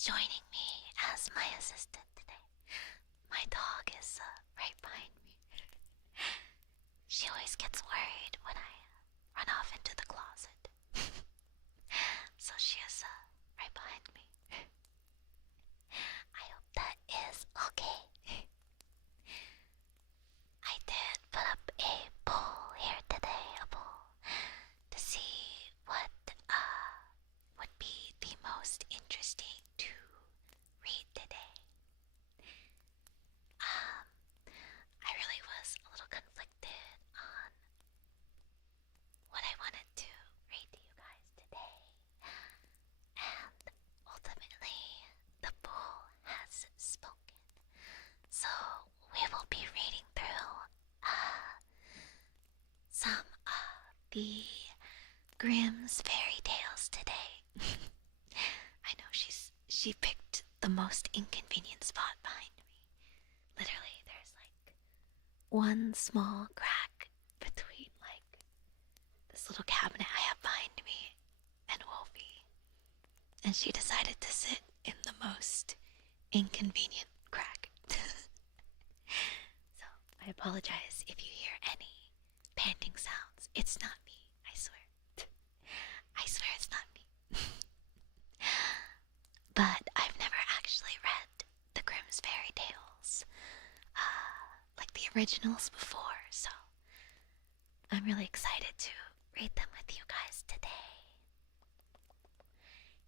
joining me as my assistant today. My dog is right behind me. She always gets worried when I run off into the closet. So she is right behind me. I hope that is okay. I did put up a poll here today, to see what would be the most interesting to read today. I really was a little conflicted on what I wanted to read to you guys today, and ultimately the poll has spoken. So we will be reading through some of the Grimm's fairy tales today. I know she picked the most inconvenient spot behind me. Literally, there's like one small crack between like this little cabinet I have behind me and Wolfie, and she decided to sit in the most inconvenient crack. So I apologize if you hear any panting sounds. It's not me, I swear. I swear it's not me. But I've never actually read the Grimm's fairy tales, like the originals before, so I'm really excited to read them with you guys today.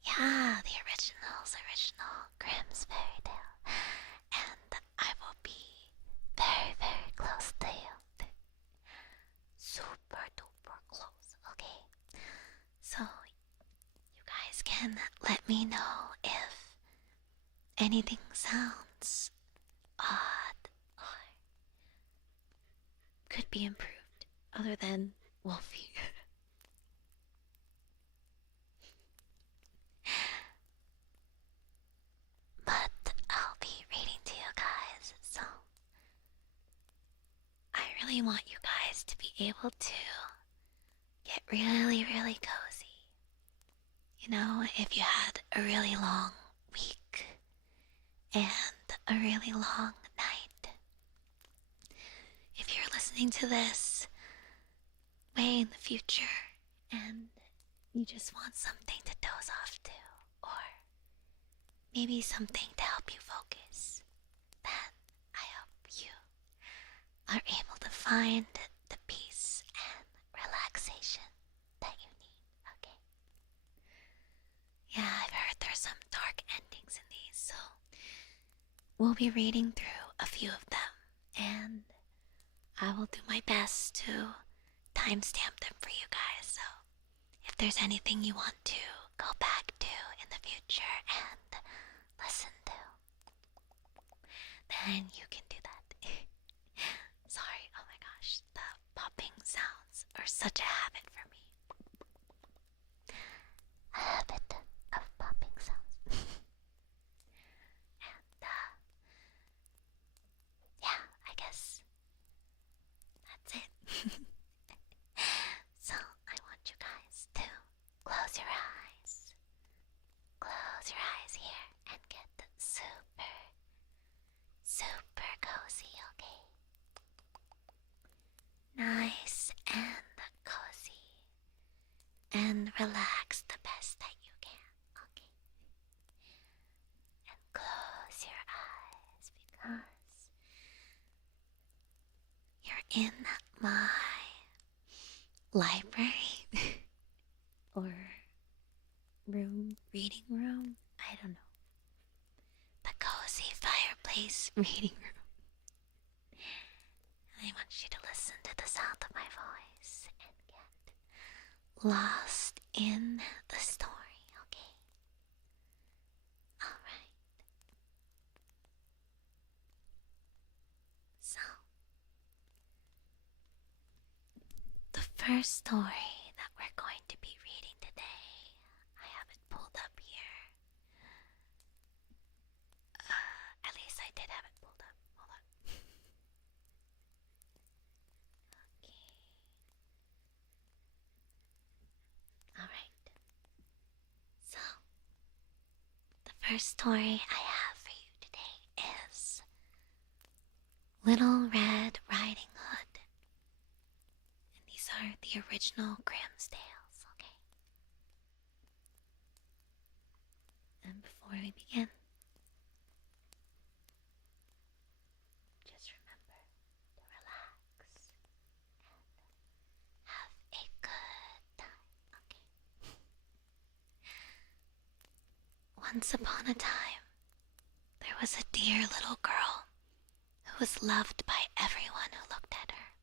Yeah, the original Grimm's fairy tale. And I will be very, very close to you. Super duper close, okay? So, you guys can let me know if anything sounds odd or could be improved other than Wolfie. But I'll be reading to you guys, so I really want you guys to be able to get really, really cozy. You know, if you had a really long week and a really long night. If you're listening to this way in the future and you just want something to doze off to, or maybe something to help you focus, then I hope you are able to find the peace and relaxation that you need, okay? Yeah, I've heard there's some dark endings in these, so we'll be reading through a few of them, and I will do my best to timestamp them for you guys, so if there's anything you want to go back to in the future and listen to, then you can do that. Sorry, oh my gosh, the popping sounds are such a habit for me. A habit of popping sounds. And, yeah, I guess that's it. So, I want you guys to close your eyes. Close your eyes here and get super, super cozy, okay? Nice and cozy. And relax the best that you can, okay? And close your eyes because you're in my library or reading room. I don't know. The cozy fireplace reading room. And I want you to listen to the sound of my voice and get lost in the story, okay? Alright. So, the first story that we're going to be reading today, I have it pulled up here. At least I did have it pulled up. Hold on. Okay. Alright. So, the first story I have for you today is Little Red Riding Hood. And these are the original Grimm's tales, okay? And before we begin, just remember to relax and have a good time, okay? Once upon a time, there was a dear little girl who was loved by everyone who looked at her,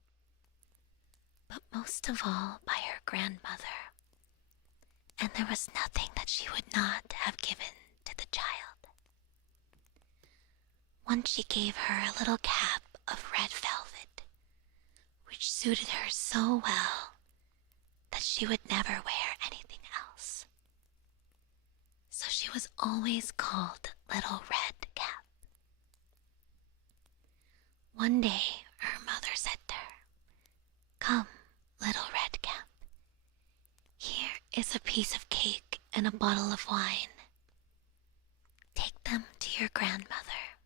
but most of all by her grandmother, and there was nothing that she would not have given to the child. Once she gave her a little cap of red velvet, which suited her so well that she would never wear anything else. So she was always called Little Red Cap. One day, her mother said to her, "Come, Little Red Cap. Here is a piece of cake and a bottle of wine. Take them to your grandmother.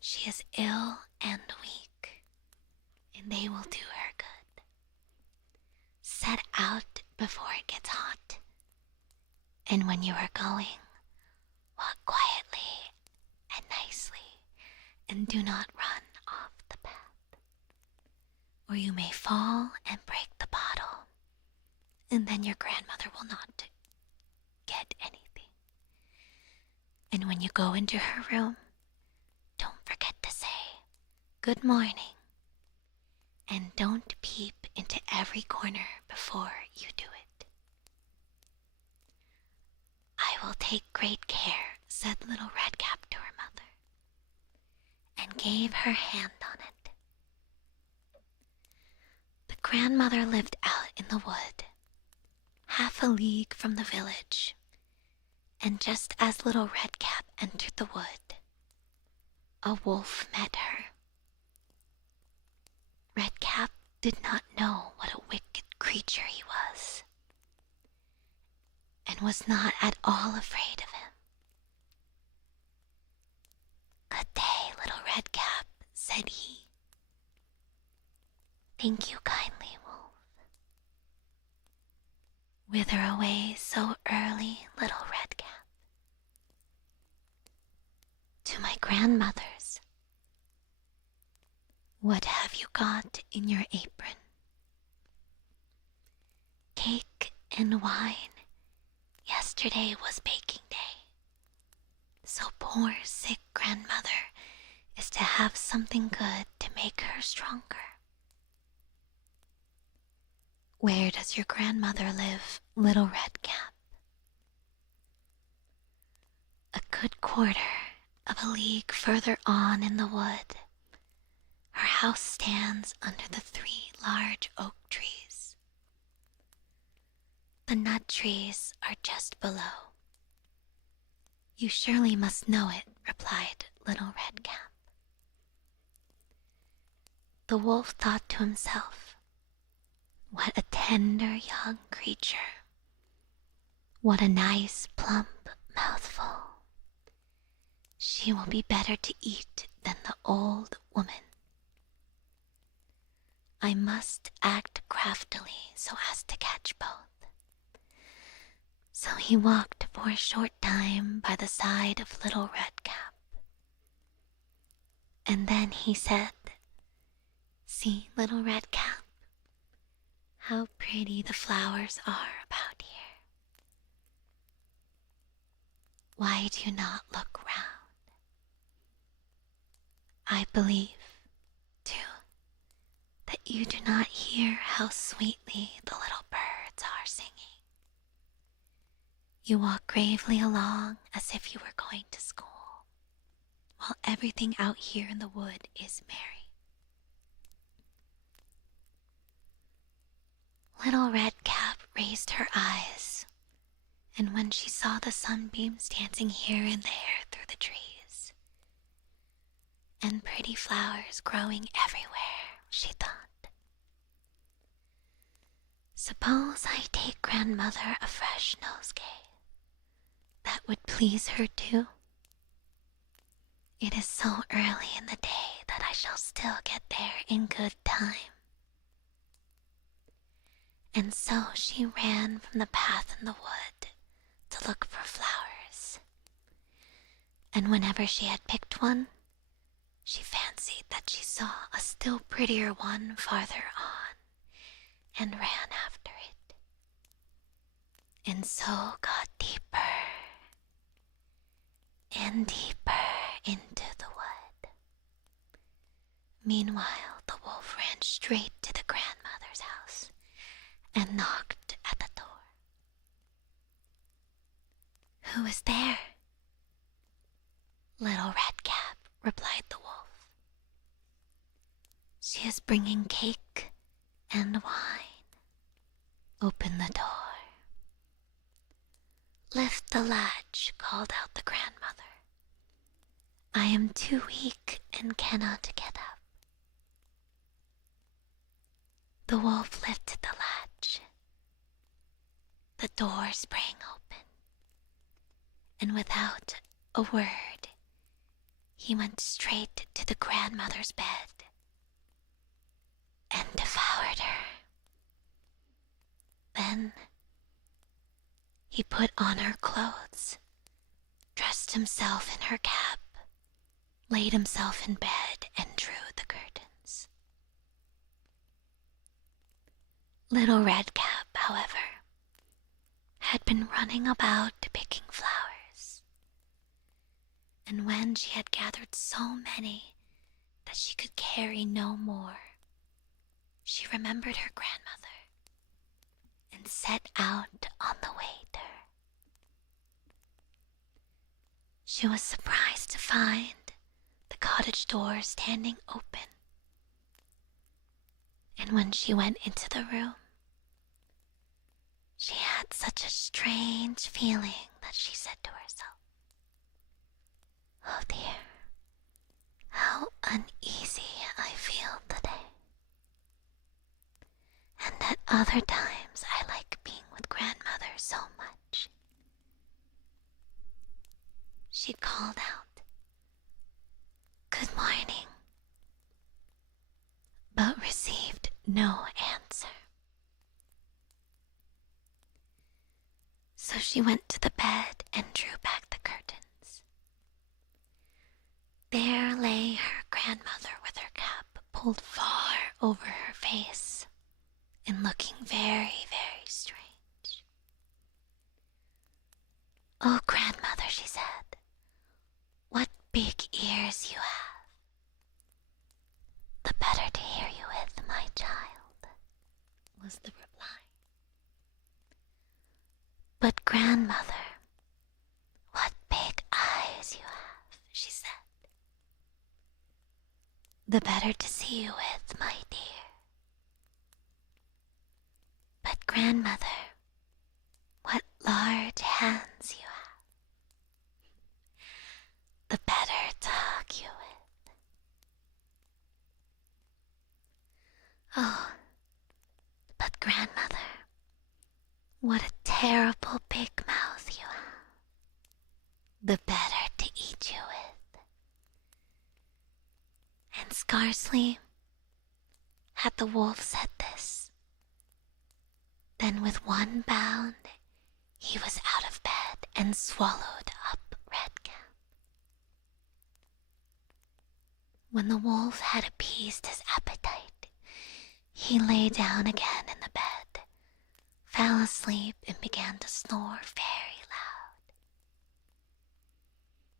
She is ill and weak, and they will do her good. Set out before it gets hot, and when you are going, walk quietly and nicely, and do not run off the path, or you may fall and break the bottle, and then your grandmother will not get anything. And when you go into her room, don't forget to say good morning, and don't peep into every corner before you do it." "I will take great care," said Little Red Cap to her mother, and gave her hand on it. The grandmother lived out in the wood, half a league from the village, and just as Little Red Cap entered the wood, a wolf met her. Red Cap did not know what a wicked creature he was, and was not at all afraid of him. "Good day, Little Red Cap," said he. "Thank you kindly, Wolf. Whither away so early, Little Red Cap?" "To my grandmother's." "What have you got in your apron?" "Cake and wine. Yesterday was baking day, so poor sick grandmother is to have something good to make her stronger." "Where does your grandmother live, Little Red Cap?" "A good quarter of a league further on in the wood. Her house stands under the 3 large oak trees. The nut trees are just below." "You surely must know it," replied Little Red Cap. The wolf thought to himself, "What a tender young creature. What a nice plump mouthful. She will be better to eat than the old woman. I must act craftily so as to catch both." So he walked for a short time by the side of Little Red Cap. And then he said, "See, Little Red Cap, how pretty the flowers are about here. Why do you not look round? I believe, too, that you do not hear how sweetly the little birds are singing. You walk gravely along as if you were going to school, while everything out here in the wood is merry." Little Red Cap raised her eyes, and when she saw the sunbeams dancing here and there through the trees, and pretty flowers growing everywhere, she thought, "Suppose I take grandmother a fresh nosegay. that would please her too. It is so early in the day that I shall still get there in good time. And so she ran from the path in the wood to look for flowers. And whenever she had picked one, she fancied that she saw a still prettier one farther on, and ran after it. And so got deeper and deeper into the wood. Meanwhile, the wolf ran straight to the grandmother's house and knocked at the door. "Who is there?" "Little Redcap," replied the wolf. "She is bringing cake and wine. Open the door." "Lift the latch," called out the grandmother. "I am too weak and cannot get up." The wolf lifted the latch. The door sprang open, and without a word, he went straight to the grandmother's bed and devoured her. Then he put on her clothes, dressed himself in her cap, laid himself in bed, and drew the curtains. Little Redcap, however, had been running about picking flowers, and when she had gathered so many that she could carry no more, she remembered her grandmother and set out on the way to her. She was surprised to find the cottage door standing open, and when she went into the room, she had such a strange feeling that she said to herself, "Oh dear, how uneasy I feel today. And at other times I like being with grandmother so much." She called out, "Good morning," but received no answer. So she went to the bed and drew back the curtains. There lay her grandmother with her cap pulled far over her face and looking very, very strange. "Oh, grandmother," she said, "what big ears you have." "The better to hear you with, my child," was the reply. "But grandmother, what big eyes you have," she said. "The better to see you with, my dear." "But grandmother, what large hands you have." "The better to hug you with." "Oh, but grandmother, what a terrible big mouth you have. The better to eat you with." And scarcely had the wolf said this, then with one bound he was out of bed and swallowed up Redcap. When the wolf had appeased his appetite, he lay down again in the bed, fell asleep, and began to snore very loud.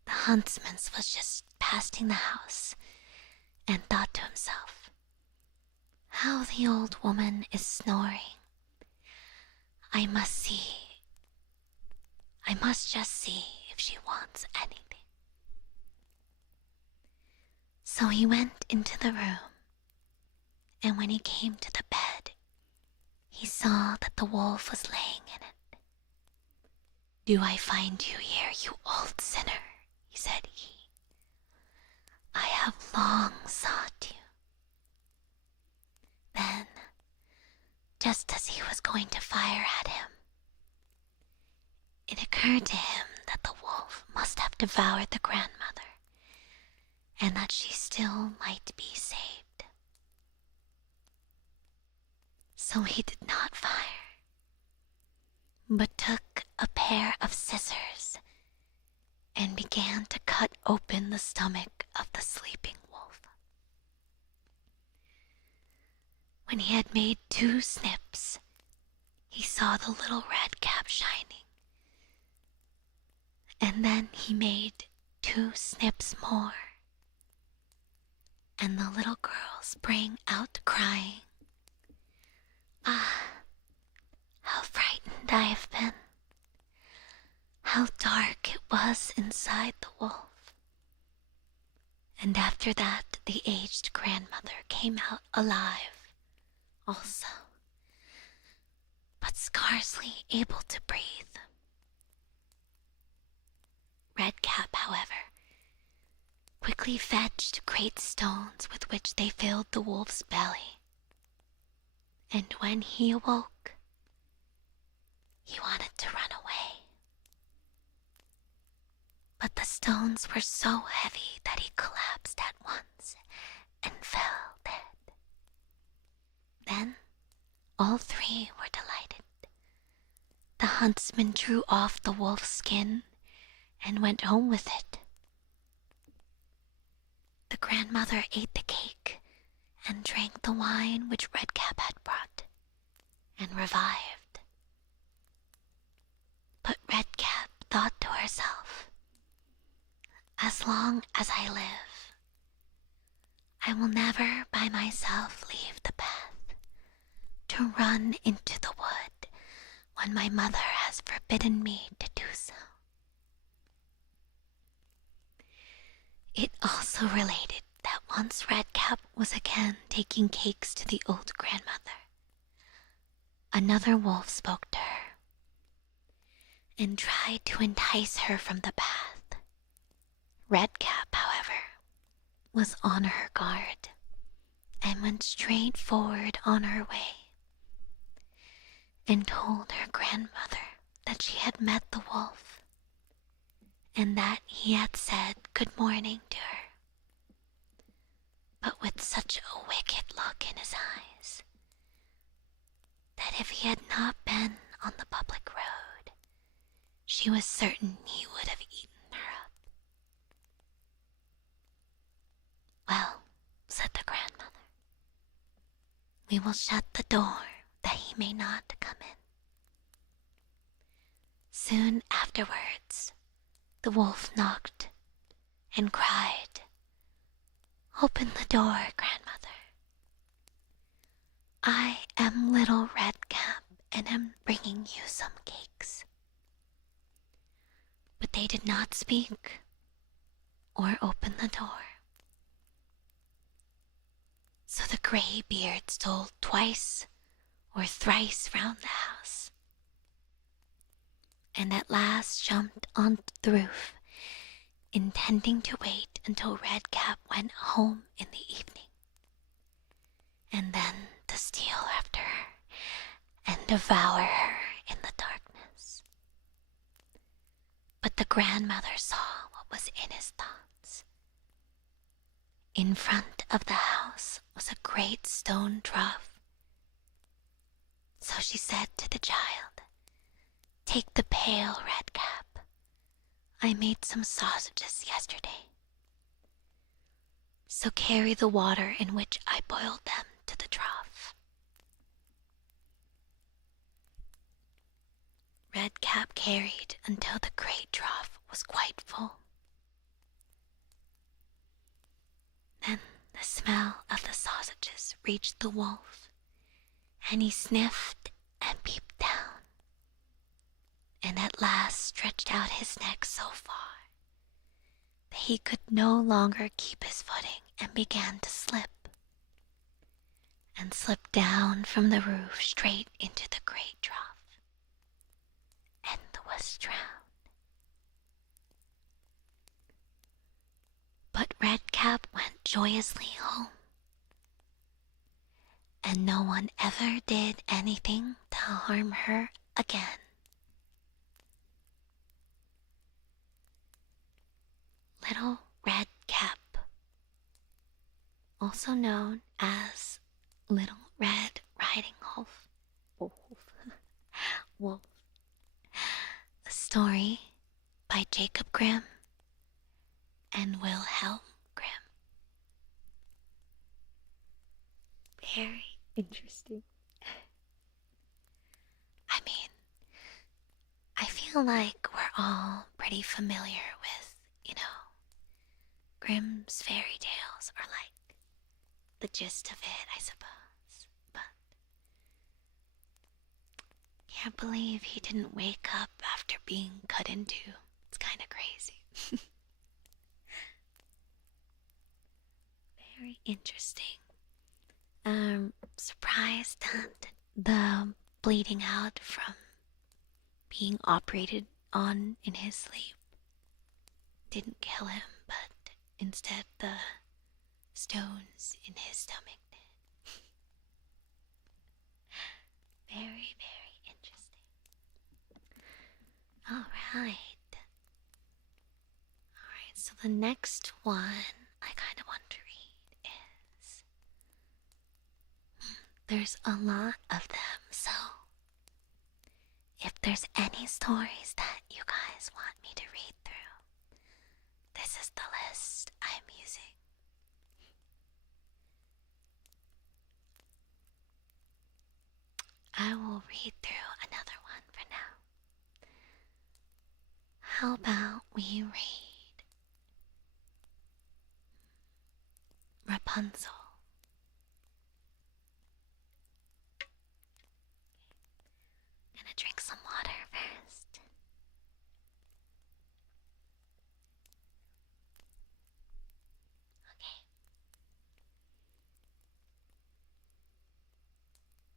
The huntsman was just passing the house and thought to himself, "How the old woman is snoring. I must just see if she wants anything." So he went into the room, and when he came to the bed, he saw that the wolf was laying in it. "Do I find you here, you old sinner?" said he. "I have long sought you." Then, just as he was going to fire at him, it occurred to him that devoured the grandmother, and that she still might be saved. So he did not fire, but took a pair of scissors and began to cut open the stomach of the sleeping wolf. When he had made 2 snips, he saw the little red cap shining, and then he made 2 snips more, and the little girl sprang out crying. Ah, how frightened I have been. How dark it was inside the wolf. And after that, the aged grandmother came out alive also, but scarcely able to breathe. Redcap, however, quickly fetched great stones with which they filled the wolf's belly, and when he awoke, he wanted to run away. But the stones were so heavy that he collapsed at once and fell dead. Then all 3 were delighted. The huntsman drew off the wolf's skin and went home with it. The grandmother ate the cake and drank the wine which Redcap had brought, and revived. But Redcap thought to herself, "As long as I live, I will never by myself leave the path to run into the wood when my mother has forbidden me to do so." It also related that once Redcap was again taking cakes to the old grandmother, another wolf spoke to her and tried to entice her from the path. Redcap, however, was on her guard and went straight forward on her way and told her grandmother that she had met the wolf and that he had said good morning to her, but with such a wicked look in his eyes that if he had not been on the public road, she was certain he would have eaten her up. "Well," said the grandmother, "we will shut the door that he may not come in." Soon afterwards, the wolf knocked and cried, "Open the door, grandmother. I am little Redcap and am bringing you some cakes." But they did not speak or open the door. So the gray beard stole twice or thrice round the house, and at last jumped on the roof, intending to wait until Redcap went home in the evening, and then to steal after her and devour her in the darkness. But the grandmother saw what was in his thoughts. In front of the house was a great stone trough. So she said to the child, "Take the pail, Redcap. I made some sausages yesterday. So carry the water in which I boiled them to the trough." Redcap carried until the great trough was quite full. Then the smell of the sausages reached the wolf, and he sniffed and peeped down, and at last stretched out his neck so far that he could no longer keep his footing and began to slip, and slipped down from the roof straight into the great trough, and was drowned. But Redcap went joyously home, and no one ever did anything to harm her again. also known as Little Red Riding Wolf. Wolf. Wolf. A story by Jacob Grimm and Wilhelm Grimm. Very interesting. I mean, I feel like we're all pretty familiar with, Grimm's fairy tales, or like the gist of it, I suppose. But can't believe he didn't wake up after being cut into. It's kind of crazy. Very interesting. Surprised that the bleeding out from being operated on in his sleep didn't kill him, but instead the stones in his stomach did. Very, very interesting. Alright, so the next one I kind of want to read is... There's a lot of them, so if there's any stories that you guys want me to read through, this is the list I'm using. I will read through another one for now. How about we read Rapunzel? Gonna drink some water first. Okay.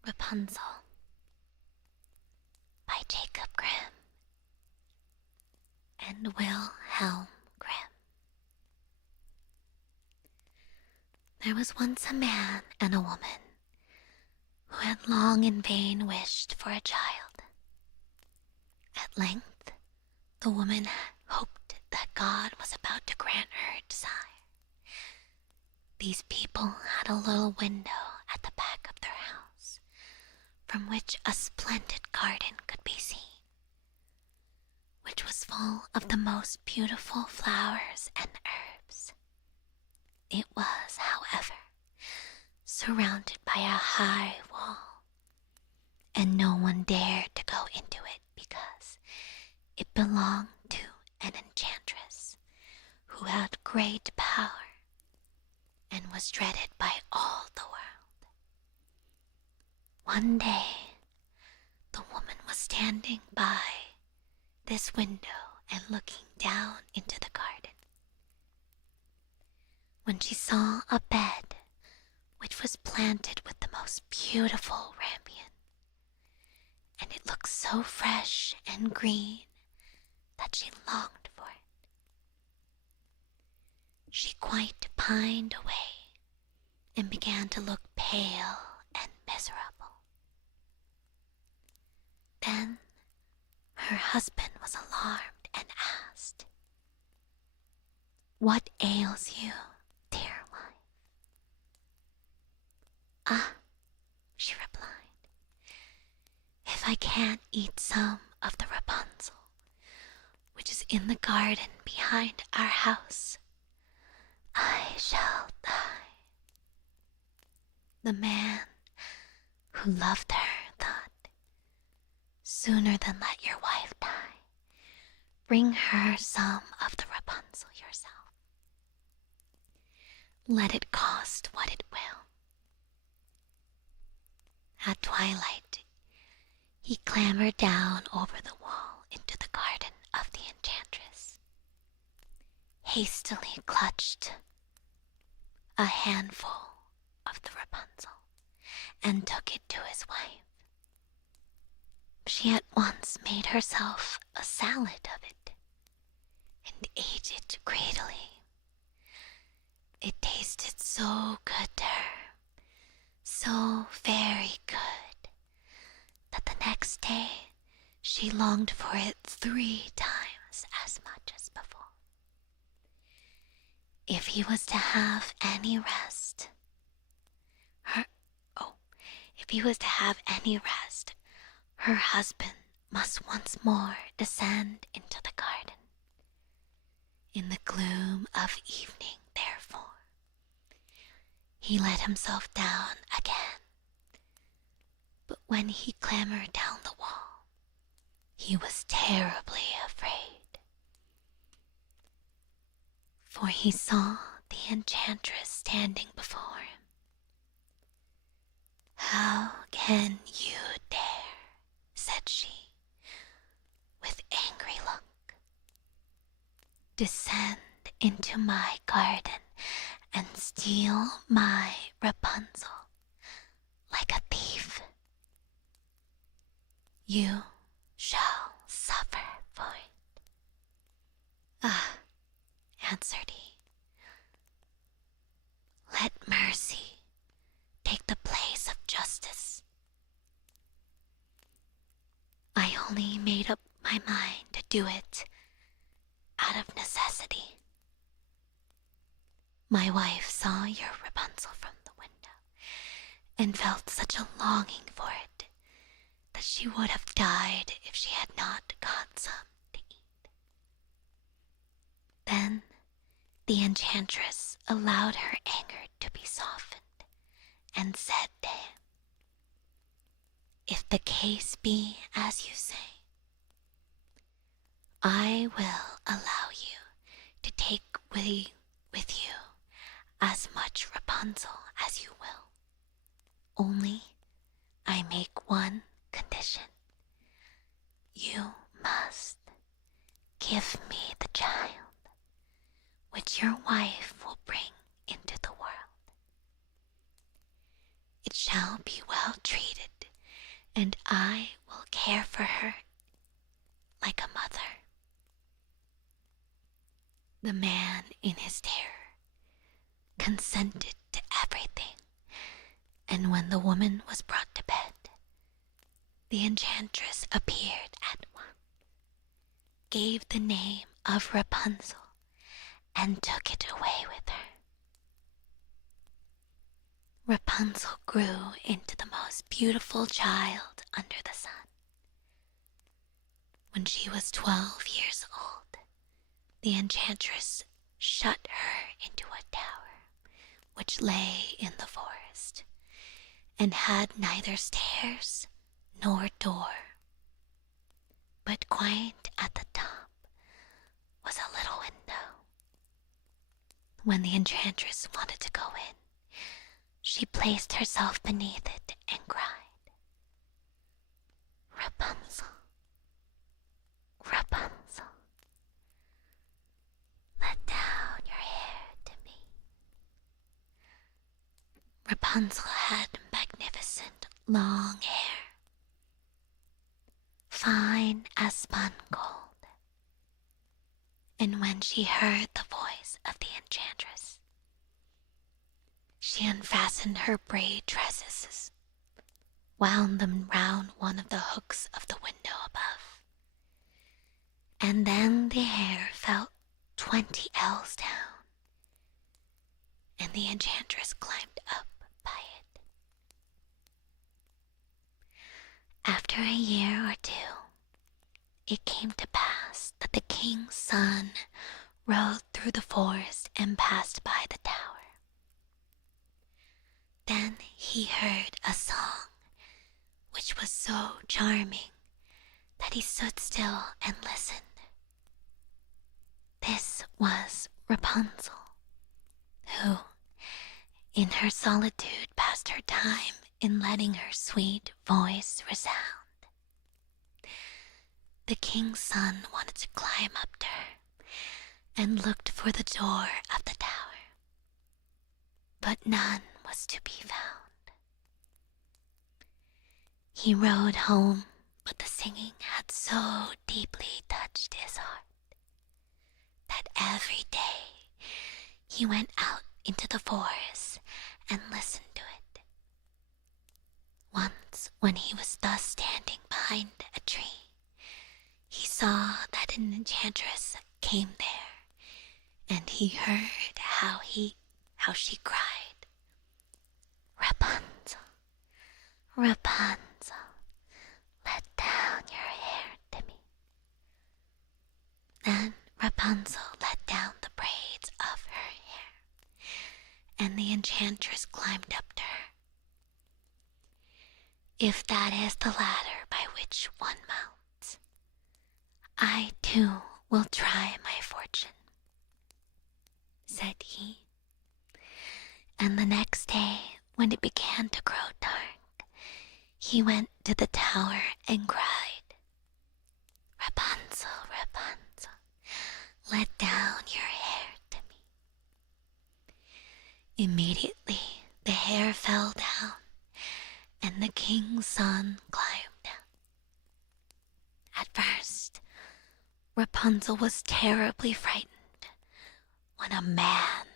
Rapunzel by Jacob Grimm and Wilhelm Grimm. There was once a man and a woman who had long in vain wished for a child. At length, the woman hoped that God was about to grant her desire. These people had a little window at the back of their house, from which a splendid garden could be seen, which was full of the most beautiful flowers and herbs. It was, however, surrounded by a high wall, and no one dared to go into it because it belonged to an enchantress who had great power and was dreaded by all the world. One day, the woman was standing by this window and looking down into the garden, when she saw a bed which was planted with the most beautiful rampion, and it looked so fresh and green that she longed for it. She quite pined away and began to look pale and miserable. Then her husband was alarmed and asked, "What ails you, dear wife?" "Ah," she replied, "if I can't eat some of the Rapunzel, which is in the garden behind our house, I shall die." The man who loved her thought, "Sooner than let your wife die, bring her some of the Rapunzel yourself. Let it cost what it will." At twilight, he clambered down over the wall into the garden of the enchantress, hastily clutched a handful of the Rapunzel and took it to his wife. She at once made herself a salad of it and ate it greedily. It tasted so good to her, so very good, that the next day she longed for it 3 times as much as before. If he was to have any rest, her, oh, if he was to have any rest, her husband must once more descend into the garden. In the gloom of evening, therefore, he let himself down again. But when he clambered down the wall, he was terribly afraid. For he saw the enchantress standing before him. "How can you dare," said she, with angry look, "descend into my garden and steal my Rapunzel like a thief? You shall suffer for it." "Ah," answered he, "let mercy take the place of justice. I only made up my mind to do it out of necessity. My wife saw your Rapunzel from the window and felt such a longing for it that she would have died if she had not got some to eat." Then the enchantress allowed her anger to be softened and said to him, "If the case be as you say, I will allow you to take with you as much Rapunzel as you will. Only I make one condition. You must give me the child which your wife will bring into the world. It shall be well treated, and I will care for her like a mother." The man, in his terror, consented to everything, and when the woman was brought to bed, the enchantress appeared at once, gave the name of Rapunzel, and took it away with her. Rapunzel grew into the most beautiful child under the sun. When she was 12 years old, the enchantress shut her into a tower which lay in the forest, and had neither stairs nor door, but quite at the top was a little window. When the enchantress wanted to go in, she placed herself beneath it and cried, "Rapunzel, Rapunzel, let down your hair to me." Rapunzel had magnificent long hair, fine as spun gold, and when she heard the voice of the enchantress, she unfastened her braid tresses, wound them round one of the hooks of the window above, and then the hair fell 20 ells down, and the enchantress climbed up by it. After a year or two, it came to pass that the king's son rode through the forest and passed by the tower. Then he heard a song which was so charming that he stood still and listened. This was Rapunzel, who, in her solitude, passed her time in letting her sweet voice resound. The king's son wanted to climb up to her and looked for the door of the tower, but none was to be found. He rode home, but the singing had so deeply touched his heart that every day he went out into the forest and listened to it. Once, when he was thus standing behind a tree, he saw that an enchantress came there, and he heard how she cried, "Rapunzel, Rapunzel, let down your hair to me. Then Rapunzel let down the braids of her hair, and the enchantress climbed up to her. If that is the ladder by which one mounts, I too will try my fortune, said he. And the next day, when it began to grow dark, he went to the tower and cried, Rapunzel, Rapunzel, let down your hair to me. Immediately the hair fell down, and the king's son climbed down. At first, Rapunzel was terribly frightened when a man,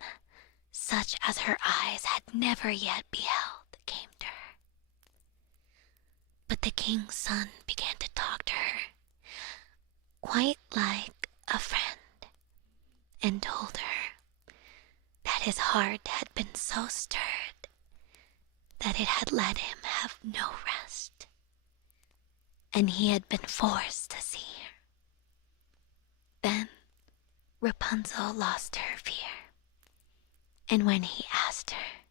such as her eyes had never yet beheld, came to her. But the king's son began to talk to her, quite like a friend, and told her that his heart had been so stirred that it had let him have no rest, and he had been forced to see her. Then Rapunzel lost her fear, and when he asked her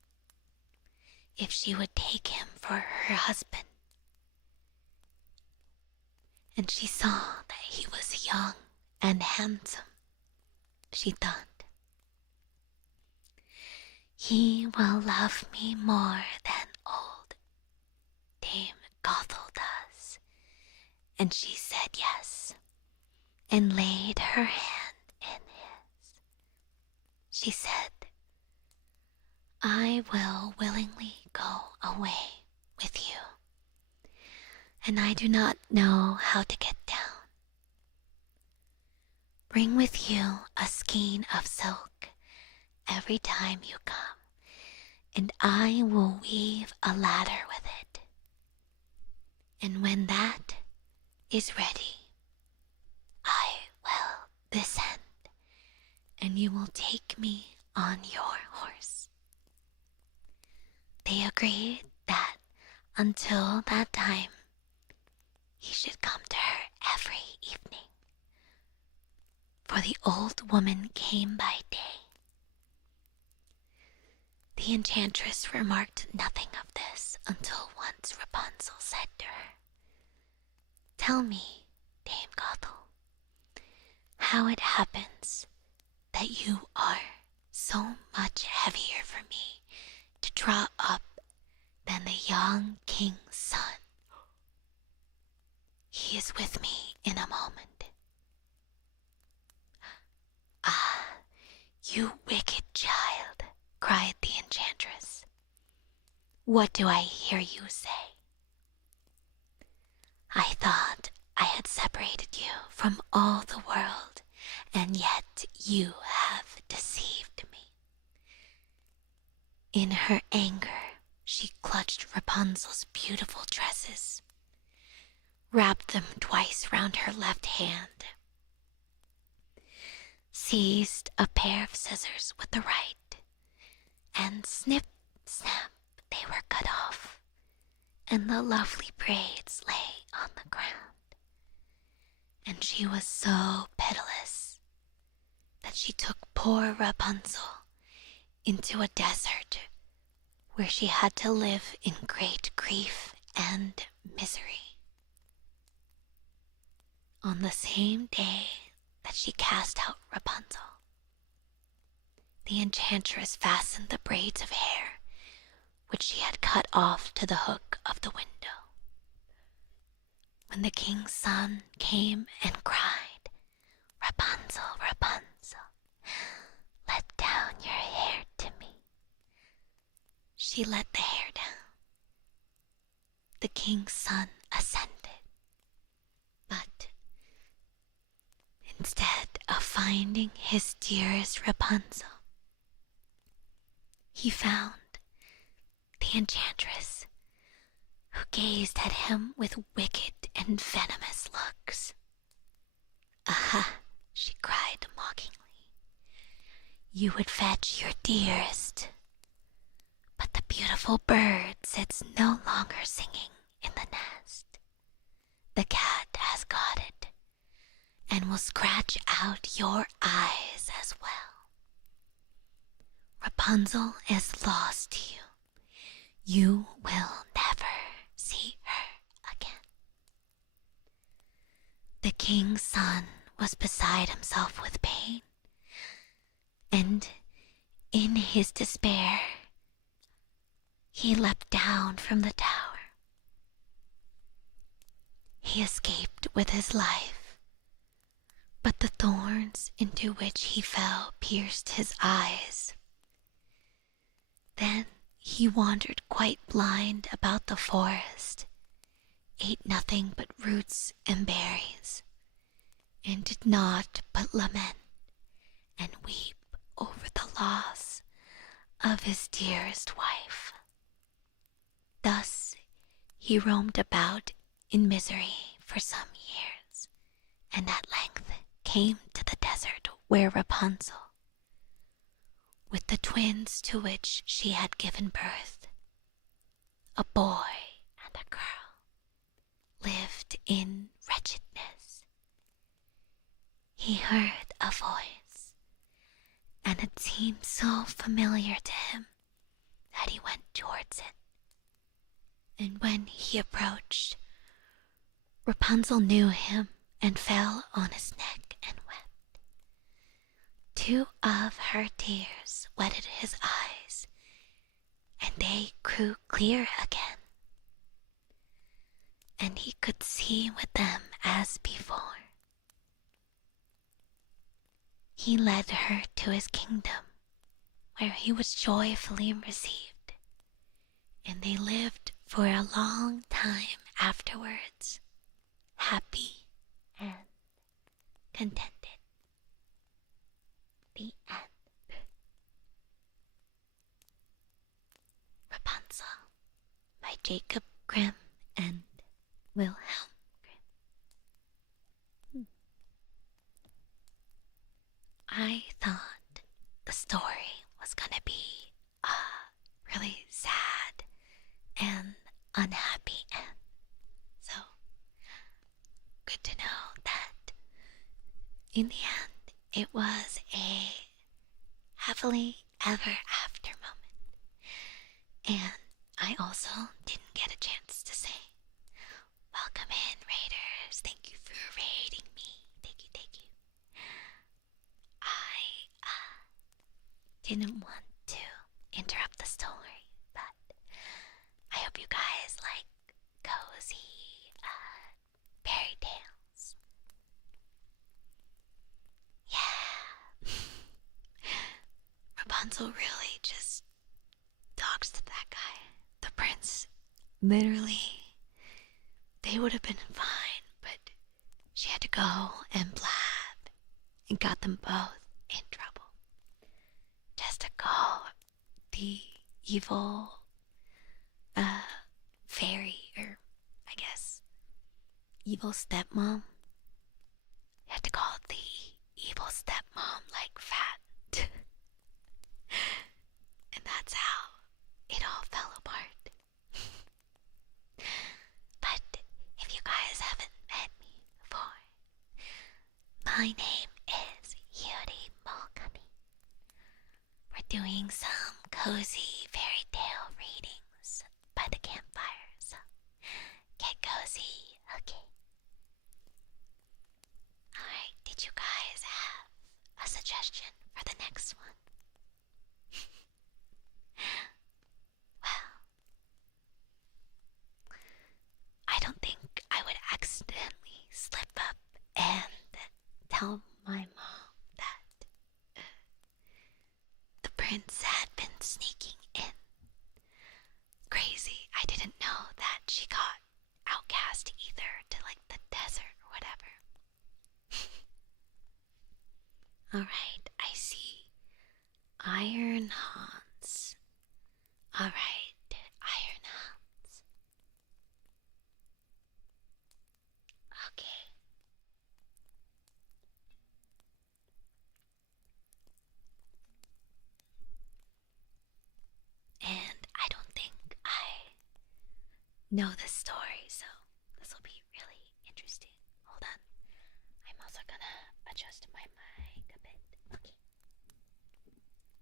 if she would take him for her husband, and she saw that he was young and handsome, she thought, he will love me more than old Dame Gothel does. And she said yes, and laid her hand in his. She said, I will willingly go away with you, and I do not know how to get down. Bring with you a skein of silk every time you come, and I will weave a ladder with it. And when that is ready, I will descend, and you will take me on your horse. They agreed that until that time, he should come to her every evening, for the old woman came by day. The enchantress remarked nothing of this until once Rapunzel said to her, Tell me, Dame Gothel, how it happens that you are so much heavier for me to draw up than the young king's son. He is with me in a moment. Ah, you wicked child, cried the enchantress. What do I hear you say? I thought I had separated you from all the world, and yet you have deceived me. In her anger, she clutched Rapunzel's beautiful tresses, wrapped them twice round her left hand, seized a pair of scissors with the right, and snip, snap, they were cut off, and the lovely braids lay on the ground. And she was so pitiless that she took poor Rapunzel into a desert where she had to live in great grief and misery. On the same day that she cast out Rapunzel, the enchantress fastened the braids of hair which she had cut off to the hook of the window. When the king's son came and cried, Rapunzel, Rapunzel, let down your hair to me, she let the hair down. The king's son ascended, but instead of finding his dearest Rapunzel, he found the enchantress, who gazed at him with wicked and venomous looks. Aha, she cried mockingly, you would fetch your dearest, but the beautiful bird sits no longer singing in the nest. The cat has got it and will scratch out your eyes as well. Rapunzel is lost to you. You will never see her again. The king's son was beside himself with pain, and in his despair, he leapt down from the tower. He escaped with his life, but the thorns into which he fell pierced his eyes. Then he wandered quite blind about the forest, ate nothing but roots and berries, and did not but lament and weep over the loss of his dearest wife. Thus he roamed about in misery for some years, and at length came to the desert where Rapunzel, with the twins to which she had given birth, a boy and a girl, lived in wretchedness. He heard a voice, and it seemed so familiar to him that he went towards it. And when he approached, Rapunzel knew him and fell on his neck and wept. 2 of her tears wetted his eyes, and they grew clear again, and he could see with them as before. He led her to his kingdom, where he was joyfully received, and they lived for a long time afterwards, happy and contented. The end. Rapunzel by Jacob Grimm and Wilhelm Grimm. I thought the story was gonna be a really sad and unhappy end. So, good to know that in the end it was a happily ever after moment. And I also didn't get a chance to say, welcome in, Raiders. Thank you for raiding me. Thank you, thank you. I didn't want to interrupt the story, but I hope you guys like cozy fairy tales. Yeah. Rapunzel really just talks to that guy. The prince, literally, they would have been fine, but she had to go and blab and got them both in trouble. Just to call the evil fairy, or I guess evil stepmom. You had to call the evil stepmom like fat. And that's how it all fell apart. But if you guys haven't met me before, my name is Hiyori Mokami. We're doing some cozy fairy tale readings by the campfire, so get cozy, okay? Alright, did you guys have a suggestion for the next one? Well, I don't think I would accidentally slip up and tell my mom that the prince had been sneaking in. Crazy, I didn't know that she got outcast either to like the desert or whatever. Alright, I see. Iron Hans. Alright, Iron Hans. Okay. And I don't know this story, so this will be really interesting. Hold on. I'm also gonna adjust my mic a bit. Okay.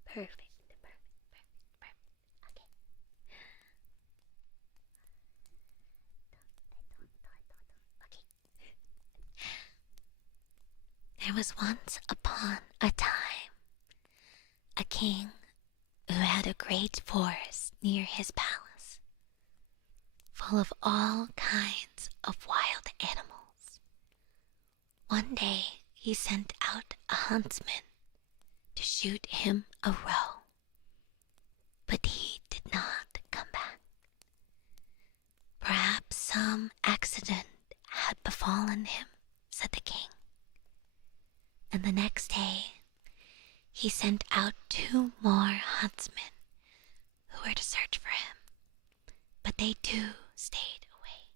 Perfect. Okay. Okay. There was once upon a time a king who had a great forest near his palace, full of all kinds of wild animals. One day he sent out a huntsman to shoot him a roe, but he did not come back. Perhaps some accident had befallen him, said the king. And the next day he sent out 2 more huntsmen who were to search for him, but they too stayed away.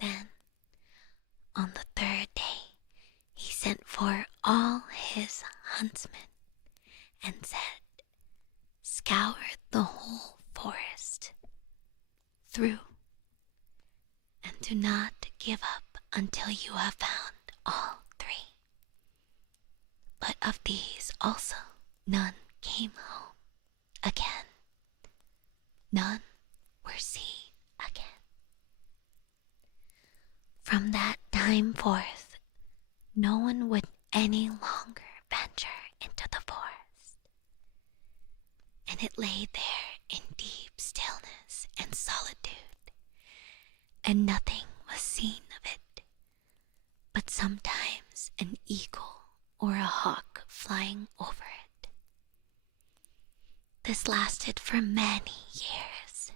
Then, on the 3rd day, he sent for all his huntsmen and said, "Scour the whole forest through, and do not give up until you have found all 3. But of these also none came home again. None were seen again. From that time forth, no one would any longer venture into the forest, and it lay there in deep stillness and solitude, and nothing was seen of it, but sometimes an eagle or a hawk flying over it. This lasted for many years,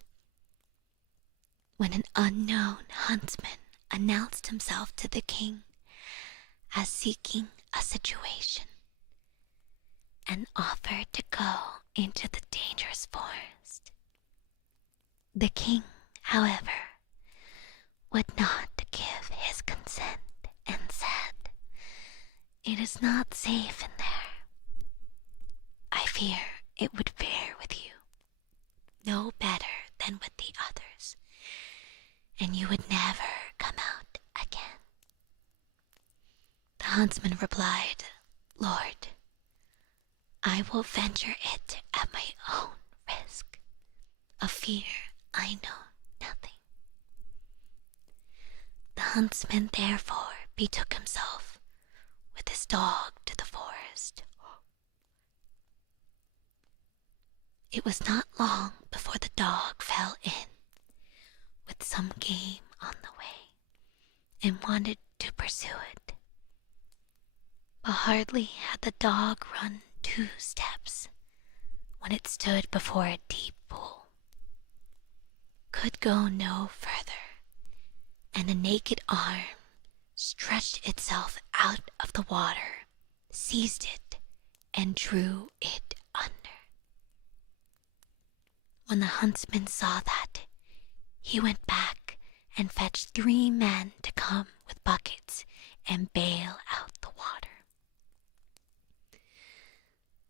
when an unknown huntsman announced himself to the king as seeking a situation and offered to go into the dangerous forest. The king, however, would not give his consent and said, "It is not safe in there. I fear it would fare with you no better than with the others, and you would never come out again." The huntsman replied, "Lord, I will venture it at my own risk. Of fear I know nothing." The huntsman therefore betook himself with his dog to the forest. It was not long before the dog fell in with some game on the way and wanted to pursue it. But hardly had the dog run 2 steps when it stood before a deep pool, could go no further, and a naked arm stretched itself out of the water, seized it, and drew it under. When the huntsman saw that, he went back and fetched 3 men to come with buckets and bail out the water.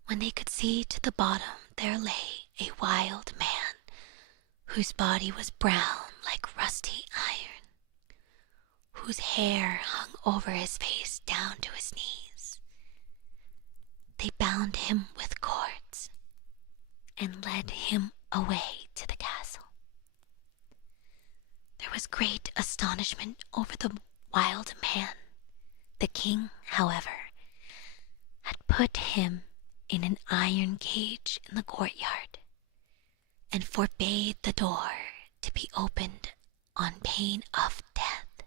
When they could see to the bottom, there lay a wild man whose body was brown like rusty iron, whose hair hung over his face down to his knees. They bound him with cords and led him away to the castle. There was great astonishment over the wild man. The king, however, had put him in an iron cage in the courtyard and forbade the door to be opened on pain of death,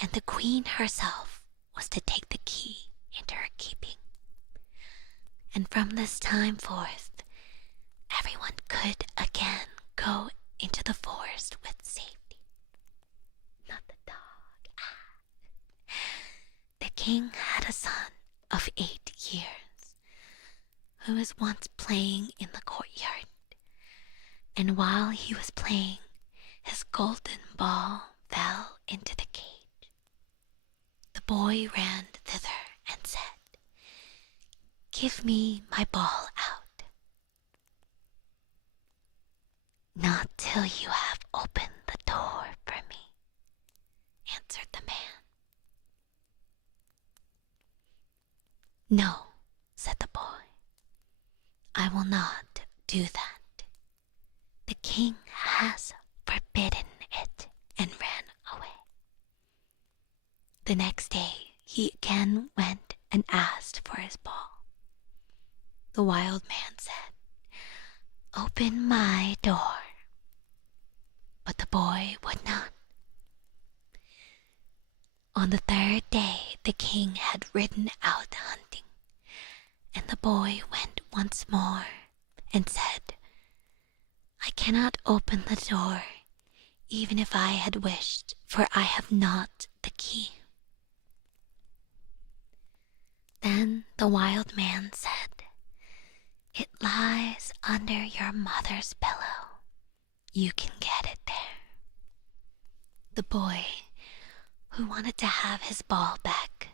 and the queen herself was to take the key into her keeping. And from this time forth, everyone could again go into the forest with safety. Not the dog. The king had a son of 8 years who was once playing in the courtyard, and while he was playing, his golden ball fell into the cage. The boy ran thither and said, "Give me my ball out." "Not till you have No, said the boy. I will not do that. The king has forbidden it, and ran away. The next day, he again went and asked for his ball. The wild man said, Open my door. But the boy would not. On the third day, the king had ridden out hunting, and the boy went once more and said, I cannot open the door, even if I had wished, for I have not the key. Then the wild man said, It lies under your mother's pillow. You can get it there. The boy, who wanted to have his ball back,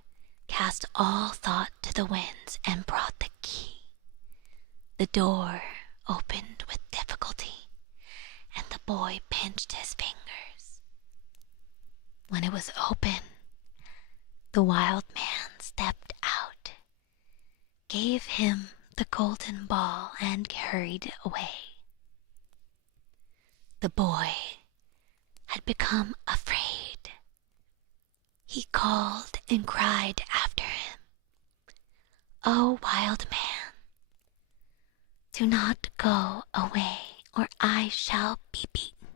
cast all thought to the winds and brought the key. The door opened with difficulty, and the boy pinched his fingers. When it was open, the wild man stepped out, gave him the golden ball, and hurried away. The boy had become afraid. He called and cried after him, O wild man, do not go away, or I shall be beaten.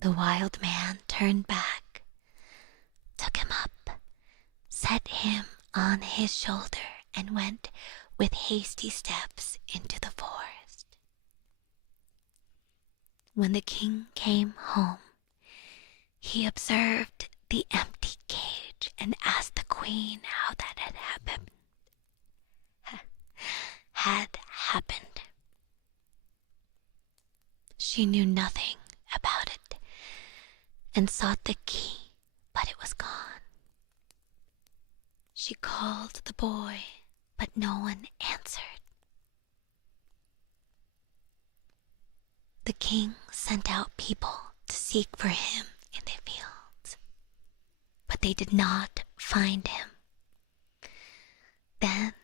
The wild man turned back, took him up, set him on his shoulder, and went with hasty steps into the forest. When the king came home, he observed the empty cage and asked the queen how that had happened. She knew nothing about it and sought the key, but it was gone. She called the boy, but no one answered. The king sent out people to seek for him in the fields, but they did not find him. Then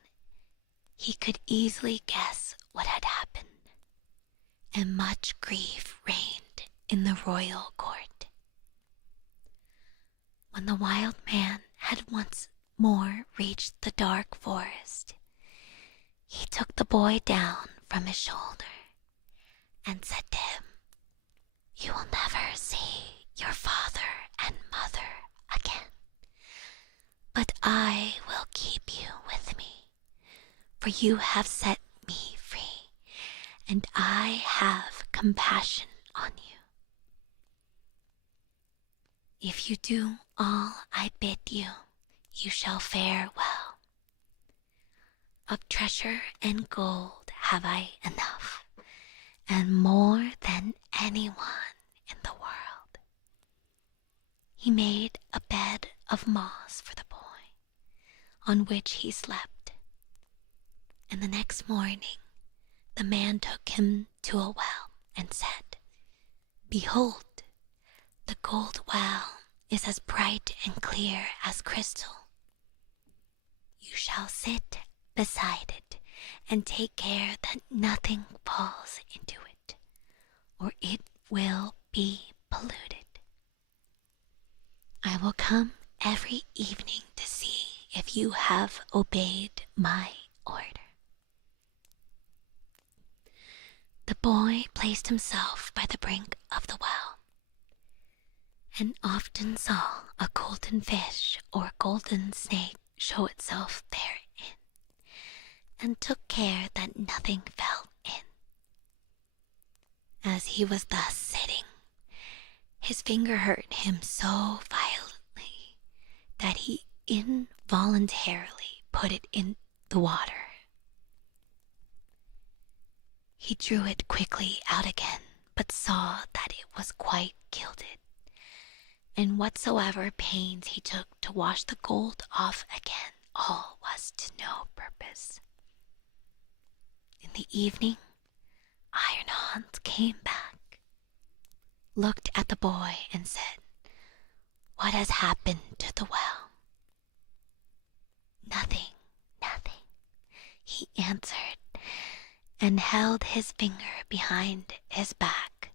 he could easily guess what had happened, and much grief reigned in the royal court. When the wild man had once more reached the dark forest, he took the boy down from his shoulder and said to him, You will never see your father and mother again, but I will keep you with me, for you have set me free, and I have compassion on you. If you do all I bid you, you shall fare well. Of treasure and gold have I enough, and more than anyone in the world. He made a bed of moss for the boy, on which he slept, and the next morning the man took him to a well and said, Behold, the gold well is as bright and clear as crystal. You shall sit beside it and take care that nothing falls into it, or it will be polluted. I will come every evening to see if you have obeyed my order. The boy placed himself by the brink of the well, and often saw a golden fish or golden snake show itself therein, and took care that nothing fell in. As he was thus sitting, his finger hurt him so violently that he involuntarily put it in the water. He drew it quickly out again, but saw that it was quite gilded, and whatsoever pains he took to wash the gold off again, all was to no purpose. In the evening, Iron Hans came back, looked at the boy, and said, What has happened to the well? Nothing, he answered, and held his finger behind his back,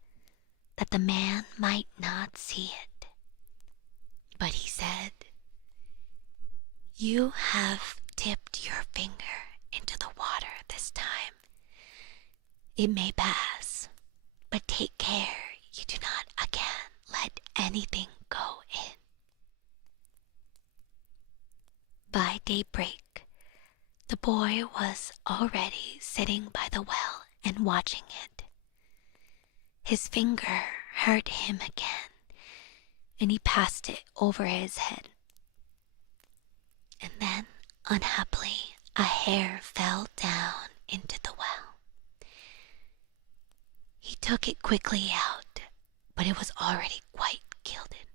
that the man might not see it. But he said, "You have dipped your finger into the water this time. It may pass, but take care you do not again let anything go in." By daybreak, the boy was already sitting by the well and watching it. His finger hurt him again, and he passed it over his head. And then, unhappily, a hair fell down into the well. He took it quickly out, but it was already quite gilded.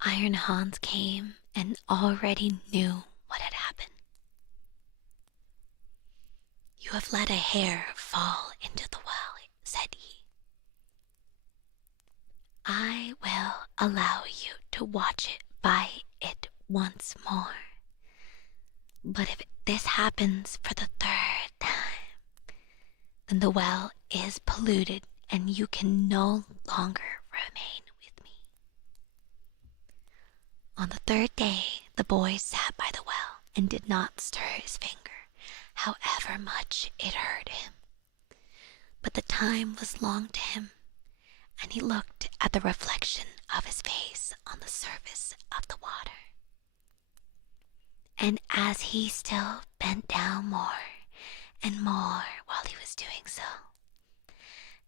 Iron Hans came and already knew what had happened. "You have let a hair fall into the well," said he. "I will allow you to watch it by it once more. But if this happens for the third time, then the well is polluted and you can no longer remain with me." On the third day, the boy sat by the well and did not stir his finger, however much it hurt him. But the time was long to him, and he looked at the reflection of his face on the surface of the water. And as he still bent down more and more while he was doing so,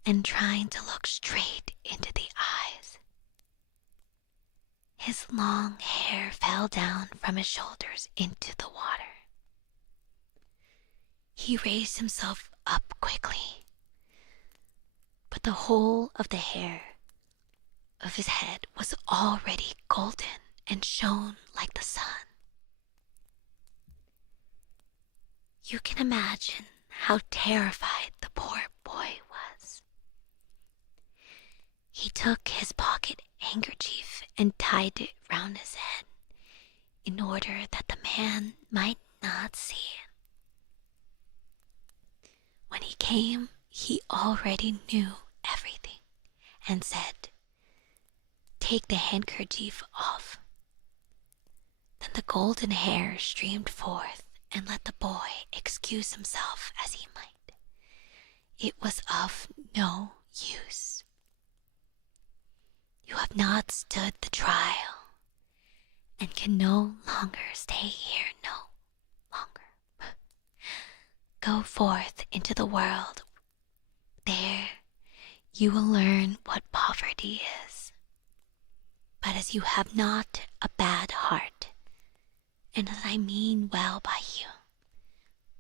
and trying to look straight into the eyes, his long hair fell down from his shoulders into the water. He raised himself up quickly, but the whole of the hair of his head was already golden and shone like the sun. You can imagine how terrified the poor boy was. He took his pocket handkerchief and tied it round his head in order that the man might not see it. When he came, he already knew everything and said, "Take the handkerchief off." Then the golden hair streamed forth, and let the boy excuse himself as he might. It was of no use. "You have not stood the trial, and can no longer stay here no longer. Go forth into the world. There you will learn what poverty is. But as you have not a bad heart, and as I mean well by you,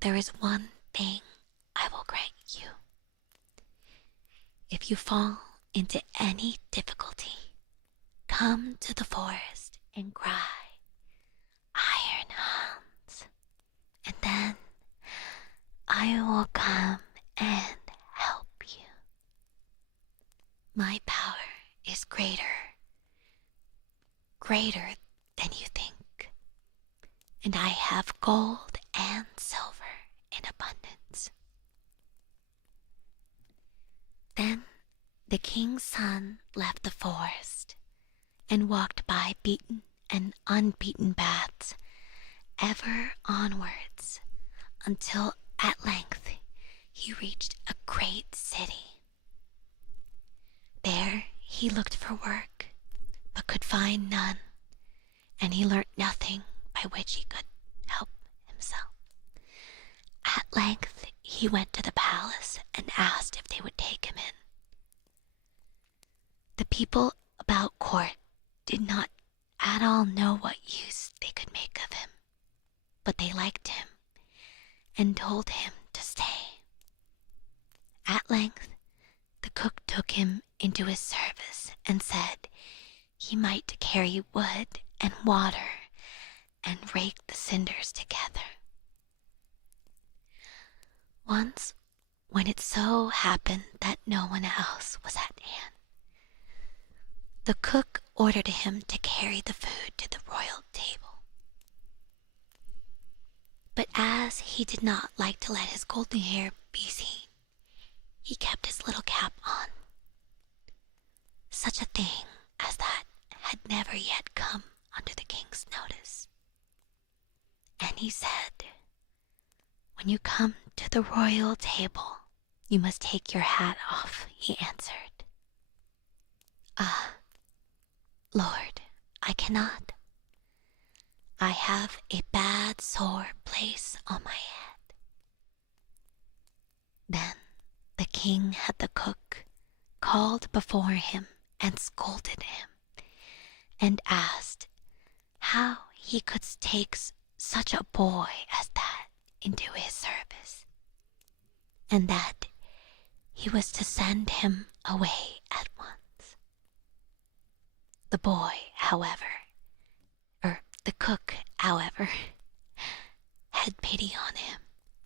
there is one thing I will grant you. If you fall into any difficulty, come to the forest and cry, 'Iron Hans,' and then I will come and help you. My power is greater than you think, and I have gold and silver in abundance." Then the king's son left the forest and walked by beaten and unbeaten paths, ever onwards, until at length he reached a great city. There he looked for work, but could find none, and he learnt nothing by which he could help himself. At length he went to the palace and asked if they would take him in. The people about court did not at all know what use they could make of him, but they liked him and told him to stay. At length the cook took him into his service and said he might carry wood and water and rake the cinders together. Once, when it so happened that no one else was at hand, the cook ordered him to carry the food to the royal table. But as he did not like to let his golden hair be seen, he kept his little cap on. Such a thing as that had never yet come under the king's notice. And he said, "When you come to the royal table, you must take your hat off," he answered. "Ah, Lord, I cannot. I have a bad sore place on my head." Then the king had the cook called before him and scolded him, and asked how he could take such a boy as that into his service, and that he was to send him away at once. The cook, however, had pity on him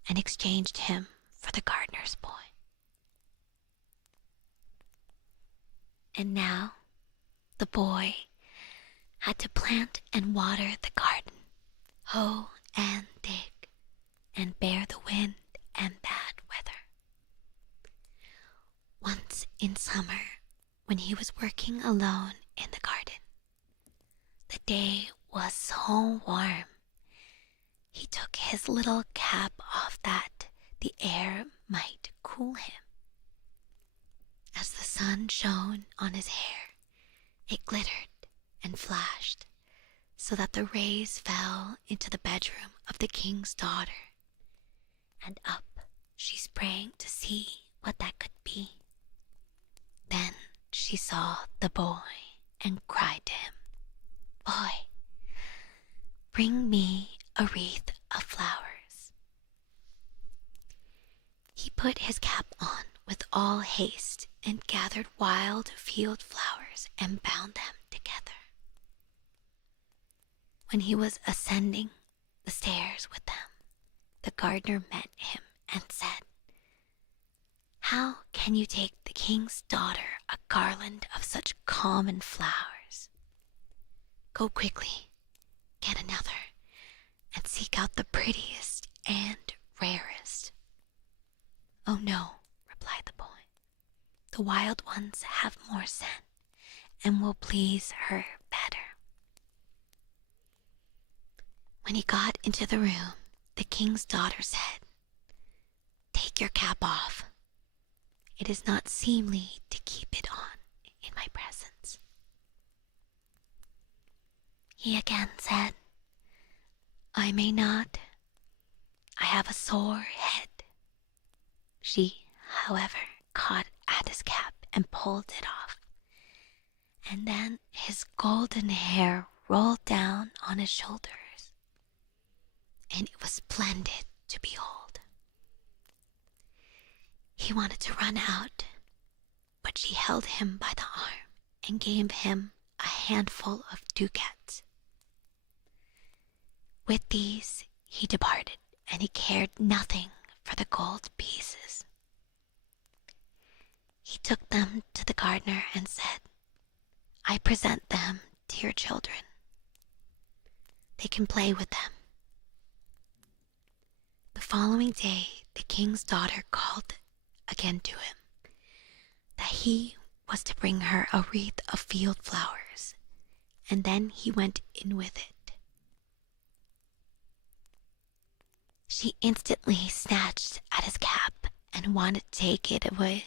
and exchanged him for the gardener's boy. And now the boy had to plant and water the garden, hoe and dig, and bear the wind and bad weather. Once in summer, when he was working alone in the garden, the day was so warm, he took his little cap off that the air might cool him. As the sun shone on his hair, it glittered and flashed, so that the rays fell into the bedroom of the king's daughter, and up she sprang to see what that could be. Then she saw the boy and cried to him, "Boy, bring me a wreath of flowers." He put his cap on with all haste and gathered wild field flowers and bound them together. When he was ascending the stairs with them, the gardener met him and said, "How can you take the king's daughter a garland of such common flowers? Go quickly, get another, and seek out the prettiest and rarest." "Oh no," replied the boy. "The wild ones have more scent and will please her better." When he got into the room, the king's daughter said, "Take your cap off. It is not seemly to keep it on in my presence." He again said, "I may not. I have a sore head." She, however, caught at his cap and pulled it off, and then his golden hair rolled down on his shoulders, and it was splendid to behold. He wanted to run out, but she held him by the arm and gave him a handful of ducats. With these he departed, and he cared nothing for the gold pieces. He took them to the gardener and said, "I present them to your children. They can play with them." The following day the king's daughter called again to him that he was to bring her a wreath of field flowers, and then he went in with it. She instantly snatched at his cap and wanted to take it away